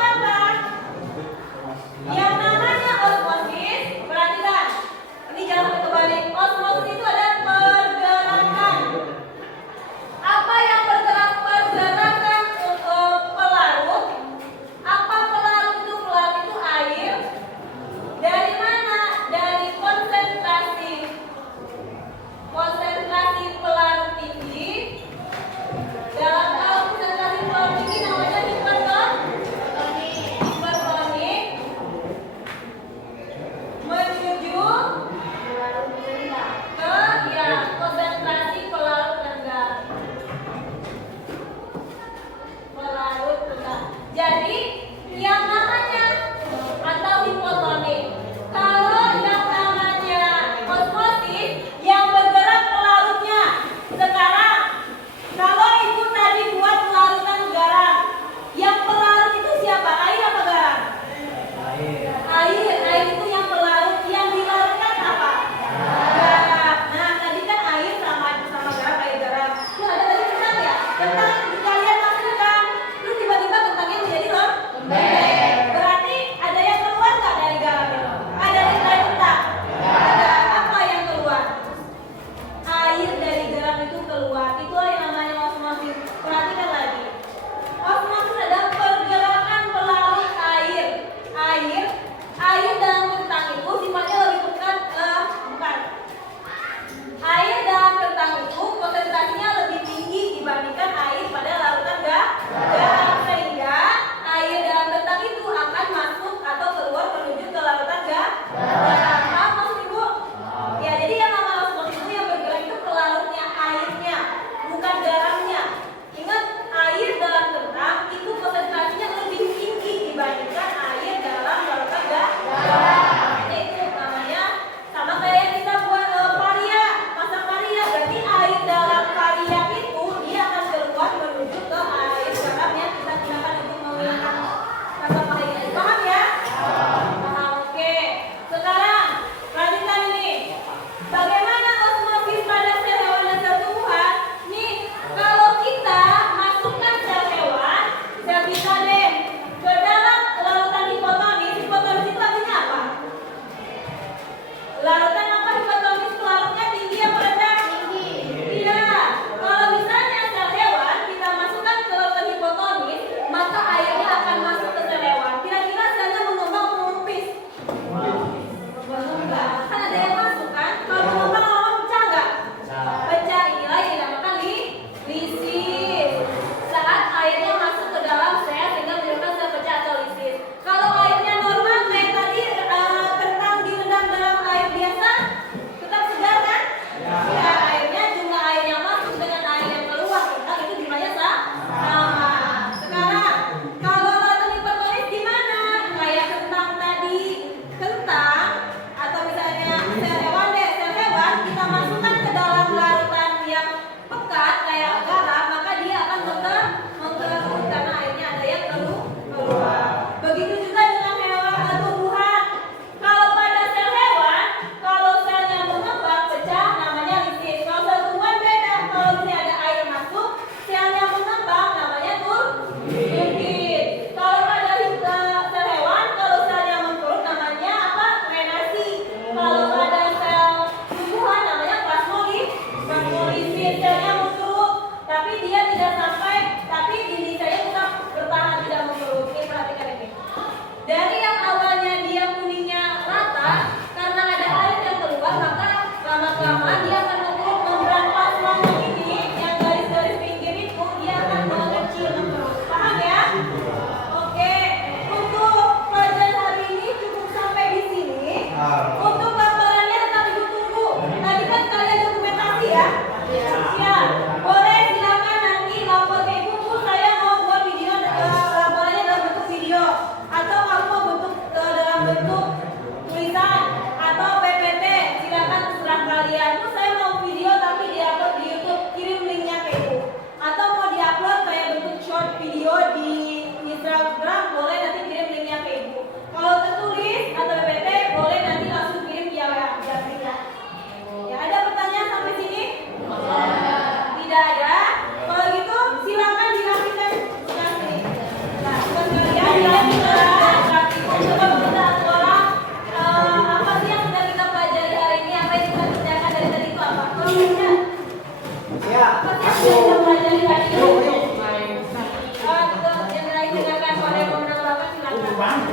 Tadi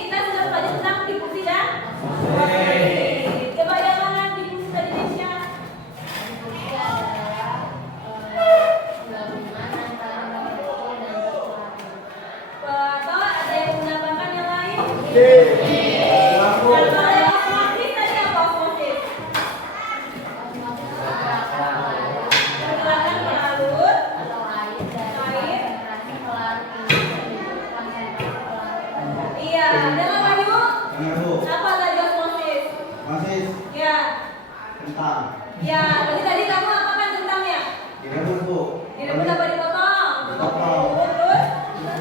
kita sudah belajar tentang difusi dan coba yang mana difusi tadi Indonesia? Atau ada yang menambahkan yang lain? Kalau yang osmosis tadi apa osmosis? Pergerakan pelarut air. Iya, dengan Wahyu. Apa tadi osmosis? Masih Ya, kentang. ya. Tadi kamu apakan kentangnya? Direbus Bu. Direbus apa dipotong? Dipotong. Terus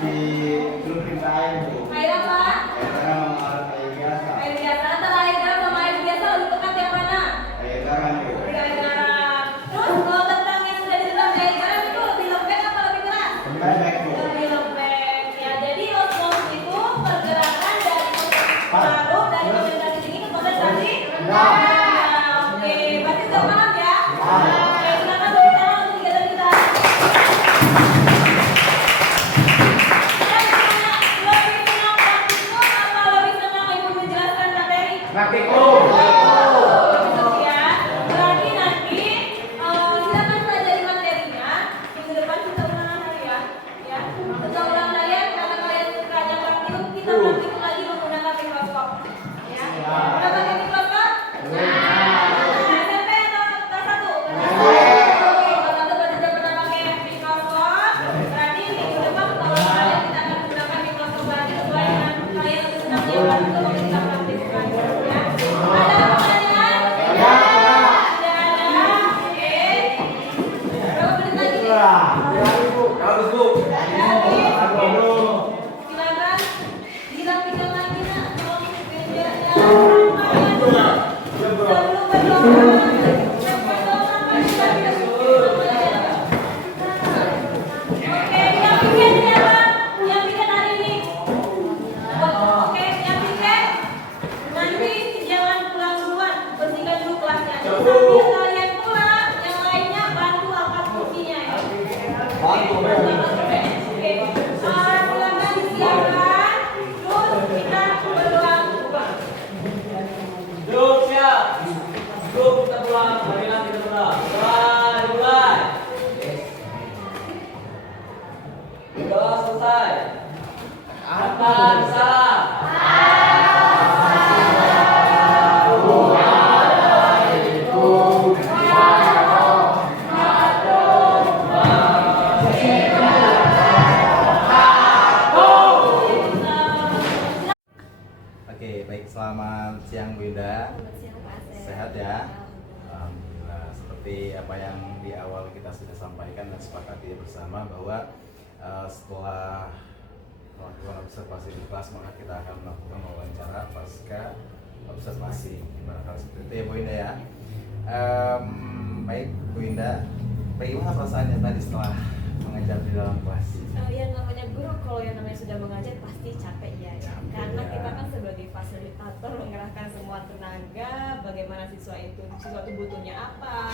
Dicelupin ke air Bu. air apa? Air garam sama air biasa. Air biasa. Antara air garam sama air biasa lebih pekat yang mana? Air garam Bu. Air garam. Terus kalau kentang yang sudah direndam di air garam itu lebih lembek apa lebih keras? Lembek Bu. Lebih lembek. Ya, jadi osmosis itu pergerakan dari pelarut dari konsentrasi tinggi ke konsentrasi rendah. Oke, berarti sudah paham ya? Oke, silakan beri tangan untuk kegiatan kita. Lebih senang praktikum apa lebih senang ibu menjelaskan materi? Praktikum. Gitu ya. Berarti nanti silakan pelajari materinya. Minggu depan kita ulangan hari ya. Ya. Kita ulang lagi ya, karena kalian belajar praktikum, kita praktikum lagi menggunakan mikroskop. Ya. Udah pakai mikroskop? SMP atau kelas 1? Oke, kelas 1 berarti udah pernah pakai mikroskop. Berarti minggu depan kita ulang lagi, kita akan menggunakan mikroskop lagi sesuai dengan kalian lebih senangnya praktikum atau kita praktikum lagi. Ya. Ada pertanyaan? Tidak ada. Oke. Berapa menit lagi? Bagus Bu. Silakan dirapikan lagi nak, tolong bedanya. Sebelum berdoa, oke, yang bikin siapa? Yang bikin hari ini? Oke, yang bikin nanti jangan pulang duluan, bersihkan dulu kelasnya. Sambil kalian pulang, yang lainnya bantu angkat kursinya ya. Oke, silakan disiapkan. Terus kita berdoa. Grup siap. Grup kita pulang. Marilah kita pulang. Mulai. Doa selesai. Akan salam. Oke, baik, selamat siang Bu Indah. Sehat ya? Alhamdulillah. Seperti apa yang di awal kita sudah sampaikan dan sepakati bersama bahwa setelah melakukan observasi di kelas maka kita akan melakukan wawancara pasca observasi. Barangkali seperti itu ya Bu Indah ya. Baik Bu Indah, bagaimana perasaannya tadi setelah mengajar di dalam kelas? Yang namanya guru, kalau yang namanya sudah mengajar pasti capek ya. Karena kita kan sebagai fasilitator mengerahkan semua tenaga, bagaimana siswa itu butuhnya apa,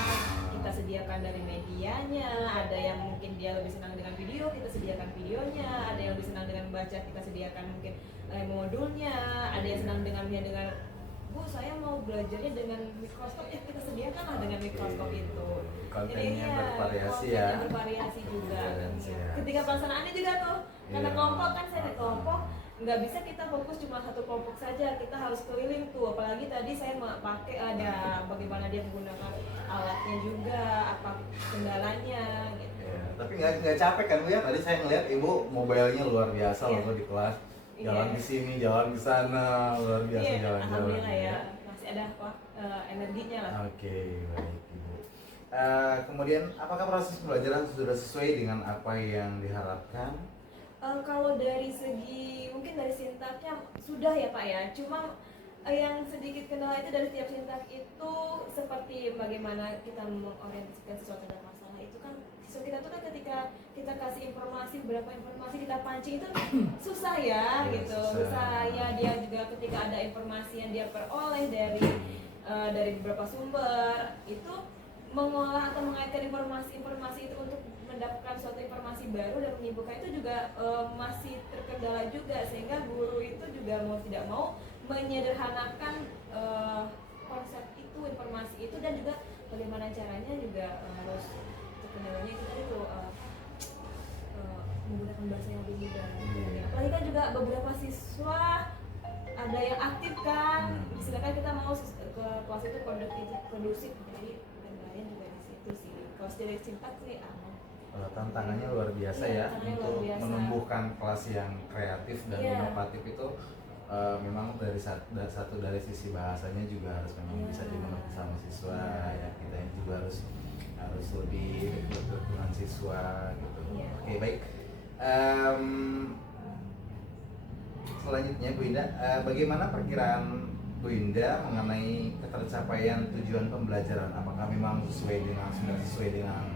kita sediakan dari medianya. Ada yang mungkin dia lebih senang dengan video, kita sediakan videonya. Ada yang lebih senang dengan membaca, kita sediakan mungkin modulnya. Ada yang senang dengan Bu, saya mau belajarnya dengan mikroskop, ya kita sediakanlah dengan mikroskop itu. Kontennya Jadi, bervariasi kontennya ya. bervariasi juga. Iya. Ketika pelaksanaannya juga tuh, karena Iya. kelompok kan saya di kelompok, nggak bisa kita fokus cuma satu kelompok saja, kita harus keliling tuh. Apalagi tadi saya pakai ada bagaimana dia menggunakan alatnya juga, apa kendalanya gitu. Ya, tapi nggak capek kan Bu ya? Tadi saya ngeliat Ibu mobilenya luar biasa Iya. loh di kelas. Iya. Jalan ke sini, jalan ke sana, luar biasa Iya, jalan-jalan. alhamdulillah ya, masih ada energinya lah. Oke, baik Ibu. Kemudian apakah proses pembelajaran sudah sesuai dengan apa yang diharapkan? Kalau dari segi mungkin dari sintaknya sudah ya Pak ya, cuma yang sedikit kendala itu dari setiap sintak itu seperti bagaimana kita mengorientasikan sesuatu dalam masalah itu kan siswa kita tuh kan ketika kita kasih informasi beberapa informasi kita pancing itu susah ya, Ya, gitu. susah. Ya dia juga ketika ada informasi yang dia peroleh dari beberapa sumber itu mengolah atau mengaitkan informasi itu untuk mendapatkan suatu informasi baru dan menyibukkan itu juga masih terkendala juga, sehingga guru itu juga mau tidak mau menyederhanakan konsep itu, informasi itu, dan juga bagaimana caranya juga harus terkendalanya itu menggunakan bahasa yang lebih mudah. Apalagi kan juga beberapa siswa ada yang aktif kan, silakan kita mau ke kelas itu kondusif, jadi kendalanya juga di situ sih. Kalau secara singkat sih tantangannya luar biasa ya untuk menumbuhkan kelas yang kreatif dan inovatif itu. Memang dari satu dari sisi bahasanya juga harus memang bisa dimengerti sama siswa ya, kita juga harus lebih dekat dengan siswa gitu. Oke, baik. Selanjutnya Bu Indah, bagaimana perkiraan Bu Indah mengenai ketercapaian tujuan pembelajaran? Apakah memang sudah sesuai dengan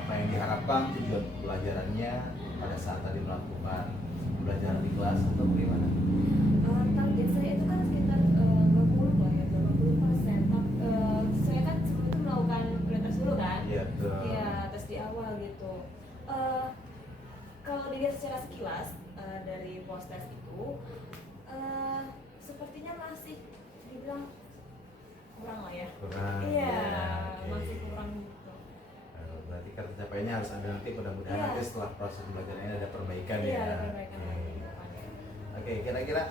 apa yang diharapkan tujuan pembelajarannya pada saat tadi melakukan pembelajaran di kelas atau bagaimana? Target saya itu kan sekitar 80 lah ya, 80%. Saya kan sebelum itu melakukan pre-tes dulu kan? Iya, betul. Iya, tes di awal gitu. Kalau dilihat secara sekilas dari post-tes itu, sepertinya masih dibilang kurang lah ya. Kurang. Iya, Okay. masih kurang gitu. Berarti ketercapaiannya harus ada nanti, mudah-mudahan nanti setelah proses pembelajaran ini ada perbaikan Iya, ya. ada perbaikan lagi ke depannya. Oke, kira-kira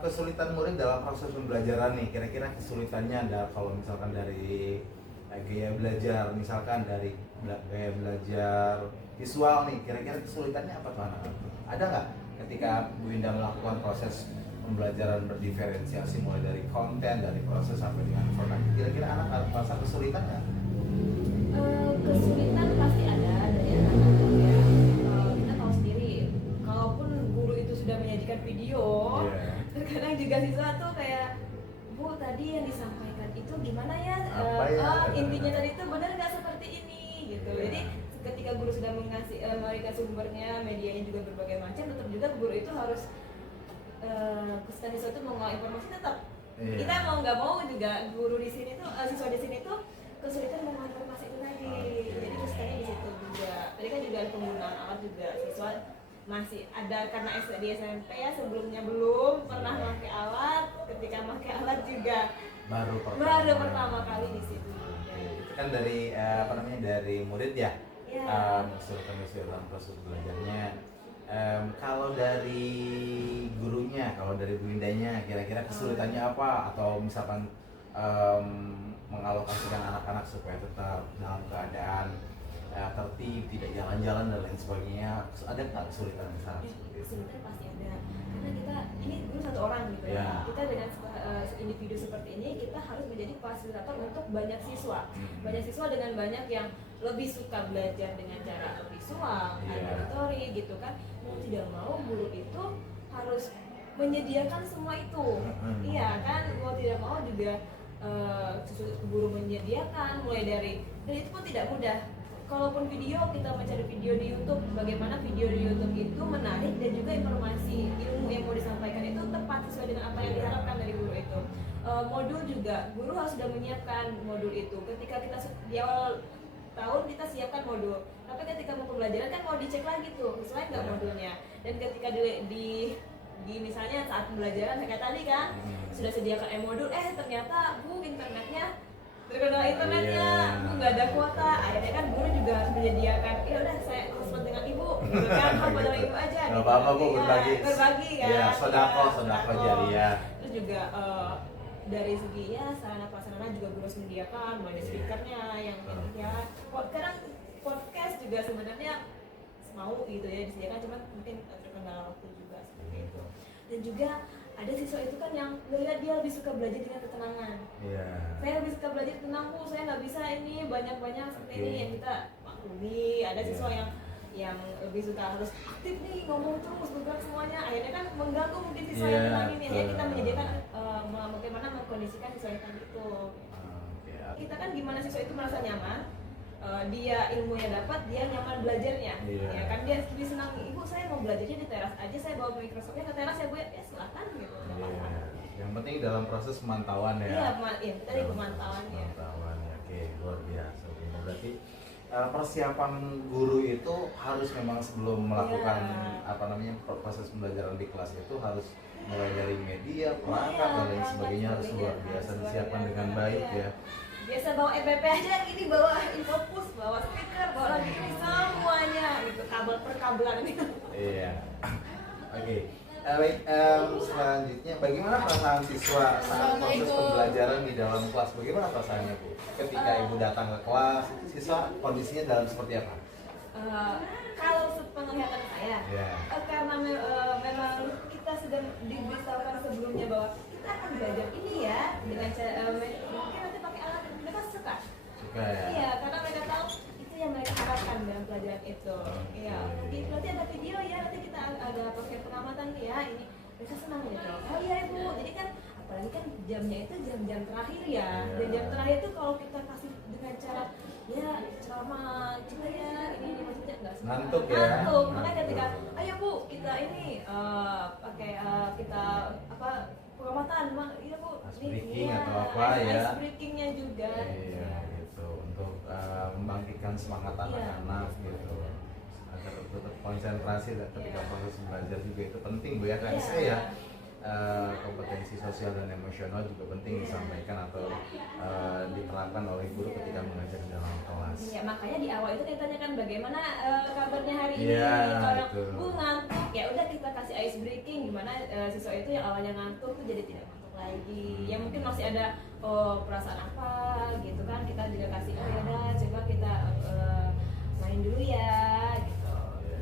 kesulitan murid dalam proses pembelajaran nih, kira-kira kesulitannya ada kalau misalkan dari gaya belajar, misalkan dari gaya belajar visual nih, kira-kira kesulitannya apa tuh anak-anak? Ada nggak ketika Bu Indah melakukan proses pembelajaran berdiferensiasi mulai dari konten, dari proses sampai dengan produk, kira-kira anak merasa kesulitan nggak? Kesulitan pasti ada dari anak-anak ya. Kita tahu sendiri, kalaupun guru itu sudah menyajikan video, terkadang juga siswa tuh kayak, Bu tadi yang disampaikan itu gimana ya? Intinya tadi itu benar nggak seperti ini gitu. Jadi ketika guru sudah memberikan sumbernya, medianya juga berbagai macam, tetap juga guru itu harus kesulitan siswa itu mengolah informasi tetap. Kita mau nggak mau juga guru di sini tuh, siswa di sini tuh kesulitan mengolah informasi itu tadi. Jadi kesulitannya di situ juga. Tadi kan juga ada penggunaan alat juga, siswa masih ada karena di SMP ya, sebelumnya belum pernah pakai alat, ketika pakai alat juga baru pertama kali di situ. Itu kan dari dari murid ya, kesulitan proses belajarnya. Kalau dari gurunya, kalau dari Bu Indahnya, kira-kira kesulitannya apa? Atau misalkan mengalokasikan anak-anak supaya tetap dalam keadaan tertib, tidak jalan-jalan dan lain sebagainya, ada nggak kesulitan misalnya seperti itu? Kesulitan pasti ada, karena kita ini guru satu orang gitu ya. Kita dengan individu seperti ini, kita harus menjadi fasilitator untuk banyak siswa. Banyak siswa dengan banyak yang lebih suka belajar dengan cara visual, auditori gitu kan. Mau tidak mau guru itu harus menyediakan semua itu. Iya kan, mau tidak mau juga guru menyediakan mulai dari, dan itu pun tidak mudah. Kalaupun video, kita mencari video di YouTube, bagaimana video di YouTube itu menarik dan juga informasi ilmu yang mau disampaikan itu tepat sesuai dengan apa yang diharapkan dari guru itu. Modul juga, guru harus sudah menyiapkan modul itu. Ketika kita di awal tahun kita siapkan modul, tapi ketika mau pembelajaran kan mau dicek lagi tuh, sesuai nggak modulnya. Dan ketika di misalnya saat pembelajaran kayak tadi kan, sudah sediakan modul, ternyata Bu internetnya terkenal internetnya, Bu nggak ada kuota. Akhirnya kan guru juga harus menyediakan, ya udah saya hotspot dengan ibu, gitu kan, hotspot dengan ibu aja. Nggak apa-apa Bu, berbagi kan. Ya, sodako jariah. Terus juga dari segi sarana prasarana juga guru harus menyediakan, mulai dari speakernya yang ya. Kadang podcast juga sebenarnya mau gitu ya disediakan, cuman mungkin terkendala waktu juga seperti itu. Dan juga ada siswa itu kan yang melihat dia lebih suka belajar dengan ketenangan. Saya lebih suka belajar tenang Bu, saya nggak bisa ini banyak-banyak seperti ini yang kita maklumi. Ada siswa yang lebih suka harus aktif nih, ngomong terus, bergerak semuanya. Akhirnya kan mengganggu mungkin siswa yang tenang ini. Ya kita menyediakan bagaimana mengkondisikan siswa yang tadi itu. Kita kan gimana siswa itu merasa nyaman, dia ilmunya dapat, dia nyaman belajarnya. Ya kan dia lebih senang, ibu saya mau belajarnya di teras aja, saya bawa Microsoftnya ke teras ya Bu, ya silakan gitu. Yang penting dalam proses pemantauan ya. Iya, tadi pemantauannya. Oke, luar biasa. Berarti persiapan guru itu harus memang sebelum melakukan Iya. proses pembelajaran di kelas itu harus mulai dari media, perangkat dan lain sebagainya harus luar biasa disiapkan dengan baik ya. Biasa bawa EPP aja gini, bawa infopus, bawa speaker, bawa lagi ini semuanya gitu, kabel per kabelan ini. Iya. Oke. Baik, selanjutnya bagaimana perasaan siswa saat proses pembelajaran di dalam kelas? Bagaimana perasaannya Bu? Ketika Ibu datang ke kelas, siswa kondisinya dalam seperti apa? Kalau sepenglihatan saya, Ya. karena memang kita sudah diberitahukan sebelumnya bahwa kita akan belajar ini ya dengan mungkin nanti pakai alat, mereka suka. Suka ya? Iya, karena mereka tahu itu yang mereka harapkan dalam pelajaran itu. Iya, nanti ada video ya, nanti kita ada pakai pengamatan nih ya, ini mereka senang gitu. Oh iya Ibu, jadi kan apalagi kan jamnya itu jam-jam terakhir ya. Dan jam terakhir itu kalau kita kasih dengan cara ya ceramah coba ya ini maksudnya nggak suka. Ngantuk ya? Ngantuk. Makanya Ngantuk. ketika ayo Bu kita ini pakai kita apa pengamatan, iya Bu. Ice Nih, breaking iya, atau apa ya? Ice breakingnya juga. Iya gitu untuk membangkitkan semangat anak-anak gitu agar tetap konsentrasi dan ketika proses belajar juga itu penting Bu ya kan Iya. saya kompetensi sosial dan emosional juga penting disampaikan atau diterapkan oleh guru ketika mengajar di dalam kelas. Ya makanya di awal itu kita tanyakan bagaimana kabarnya hari ini. Iya, Kalau itu. Bu ngantuk, ya udah kita kasih ice breaking gimana siswa itu yang awalnya ngantuk tuh jadi tidak ngantuk lagi. Ya mungkin masih ada perasaan apa gitu kan, kita juga kasih oh ya udah coba kita main dulu ya gitu.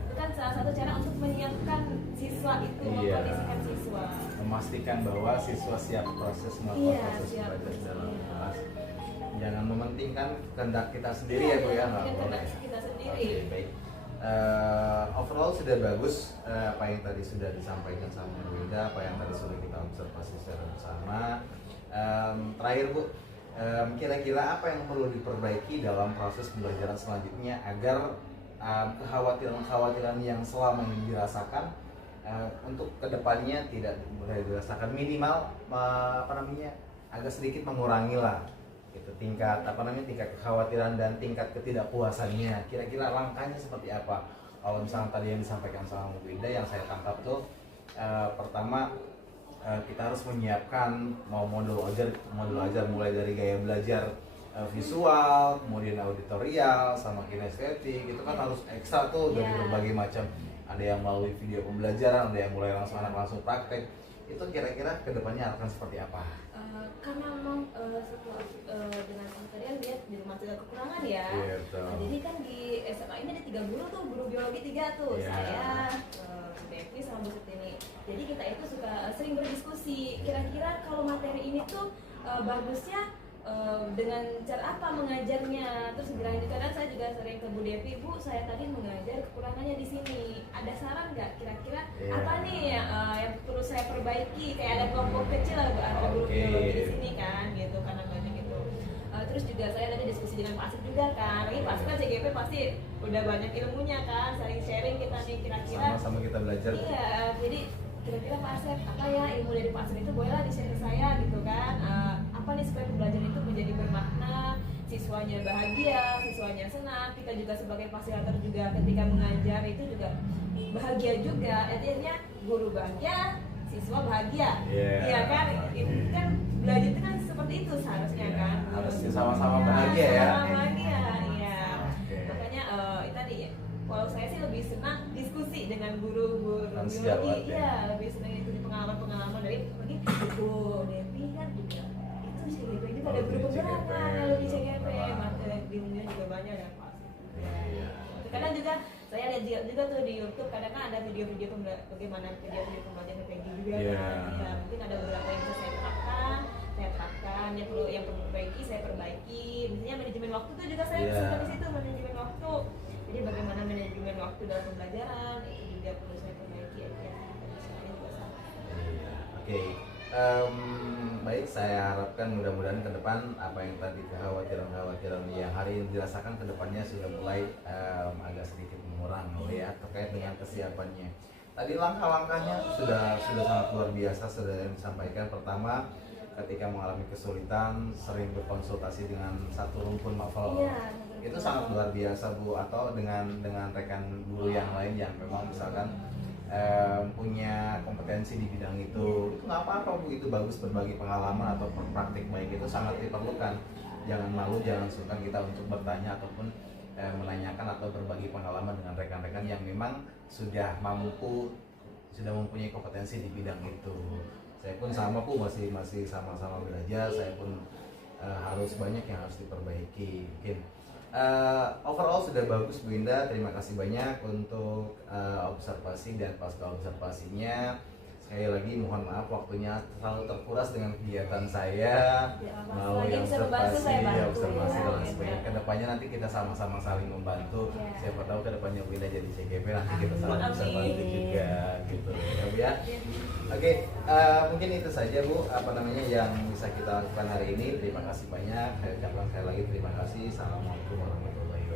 Itu kan salah satu cara untuk menyiapkan siswa itu, Iya. mengkondisikan siswa. Memastikan bahwa siswa siap proses melakukan Iya, proses siap. belajar di dalam Iya. kelas. Jangan mementingkan kehendak kita sendiri ya Bu ya, nggak Mungkin boleh. kehendak kita sendiri. Oke, baik. Overall sudah bagus apa yang tadi sudah disampaikan sama Bu Ida, apa yang tadi sudah kita observasi secara bersama. Terakhir Bu, kira-kira apa yang perlu diperbaiki dalam proses pembelajaran selanjutnya agar kekhawatiran-kekhawatiran yang selama ini dirasakan untuk kedepannya tidak boleh dirasakan, minimal agak sedikit mengurangi lah gitu tingkat tingkat kekhawatiran dan tingkat ketidakpuasannya. Kira-kira langkahnya seperti apa? Kalau misalnya tadi yang disampaikan sama Bu Ida yang saya tangkap tuh pertama kita harus menyiapkan modul ajar mulai dari gaya belajar visual, kemudian auditorial, sama kinestetik, itu kan harus ekstra tuh dari Iya. berbagai macam. Ada yang melalui video pembelajaran, ada yang mulai langsung praktek. Itu kira-kira kedepannya akan seperti apa? Karena memang setelah dengan tadi kan lihat di rumah tidak kekurangan ya. Gitu. Nah, jadi kan di SMA ini ada 3 guru tuh, guru biologi 3 tuh, Iya. saya, Bu Devi sama Bu Sutini. Jadi kita itu suka sering berdiskusi. Kira-kira kalau materi ini tuh bagusnya dengan cara apa mengajarnya, terus dilanjutkan. Saya juga sering ke Bu Devi, Bu saya tadi mengajar kekurangannya di sini, ada saran nggak kira-kira Iya. apa nih yang perlu saya perbaiki, kayak ada kelompok kecil lah ada guru Oke. biologi di sini kan gitu karena banyak itu. Terus juga saya tadi diskusi dengan Pak Asif juga kan, ini Pak Asif kan CGP pasti udah banyak ilmunya kan, saling sharing kita nih kira-kira. Sama-sama kita belajar. Iya, jadi kira-kira Pak Asep apa ya ilmu dari Pak Asep itu bolehlah di-share ke saya gitu kan. Apa nih supaya pembelajaran itu menjadi bermakna, siswanya bahagia, siswanya senang, kita juga sebagai fasilitator juga ketika mengajar itu juga bahagia juga. Artinya guru bahagia, siswa bahagia. Iya kan? Itu kan belajar itu kan seperti itu seharusnya Iya, kan. harus sama-sama bahagia ya. Sama bahagia, iya. Oke. Makanya itu tadi kalau saya sih lebih senang diskusi dengan guru-guru Dan sejawat, biologi, ya. iya lebih senang itu di pengalaman-pengalaman dari lagi Bu Devi kan juga itu CGP juga ada guru beberapa kalau di CGP, ilmunya juga banyak ya Pak. Iya. Kadang juga saya lihat juga tuh di YouTube kadang kan ada video-video bagaimana video-video pembelajaran PEGI juga Iya. kan. Ya, mungkin ada beberapa yang bisa saya terapkan, yang perlu perbaiki saya perbaiki. Misalnya manajemen waktu tuh juga saya Iya. suka di situ manajemen waktu. Jadi bagaimana manajemen waktu dalam pembelajaran itu juga perlu saya perbaiki ya. Saya juga sama. Iya. Oke. Baik, saya harapkan mudah-mudahan ke depan apa yang tadi kekhawatiran yang hari ini dirasakan ke depannya sudah mulai agak sedikit mengurang ya terkait dengan kesiapannya. Tadi langkah-langkahnya sudah sangat luar biasa sudah yang disampaikan. Pertama, ketika mengalami kesulitan sering berkonsultasi dengan satu rumpun novel. Iya, itu sangat luar biasa Bu. Atau dengan rekan guru yang lain yang memang misalkan punya kompetensi di bidang itu nggak apa-apa Bu, itu bagus. Berbagi pengalaman atau praktik baik itu sangat diperlukan. Jangan malu, jangan sungkan kita untuk bertanya ataupun menanyakan atau berbagi pengalaman dengan rekan-rekan yang memang sudah mempunyai kompetensi di bidang itu. Saya pun sama Bu, masih sama-sama belajar. Saya pun harus banyak yang harus diperbaiki. Mungkin overall sudah bagus Bu Indah. Terima kasih banyak untuk observasi dan pasca observasinya. Sekali lagi mohon maaf waktunya selalu terkuras dengan kegiatan saya. Mau Lagi bisa membantu, saya bantu, observasi ya. dan lain sebagainya. Kedepannya nanti kita sama-sama saling membantu. Siapa tahu kedepannya Bu Indah jadi CGP, nanti kita saling bisa bantu juga gitu ya Bu ya. Oke, mungkin itu saja Bu yang bisa kita lakukan hari ini. Terima kasih banyak. Saya ucapkan sekali lagi terima kasih. Assalamualaikum warahmatullahi wabarakatuh.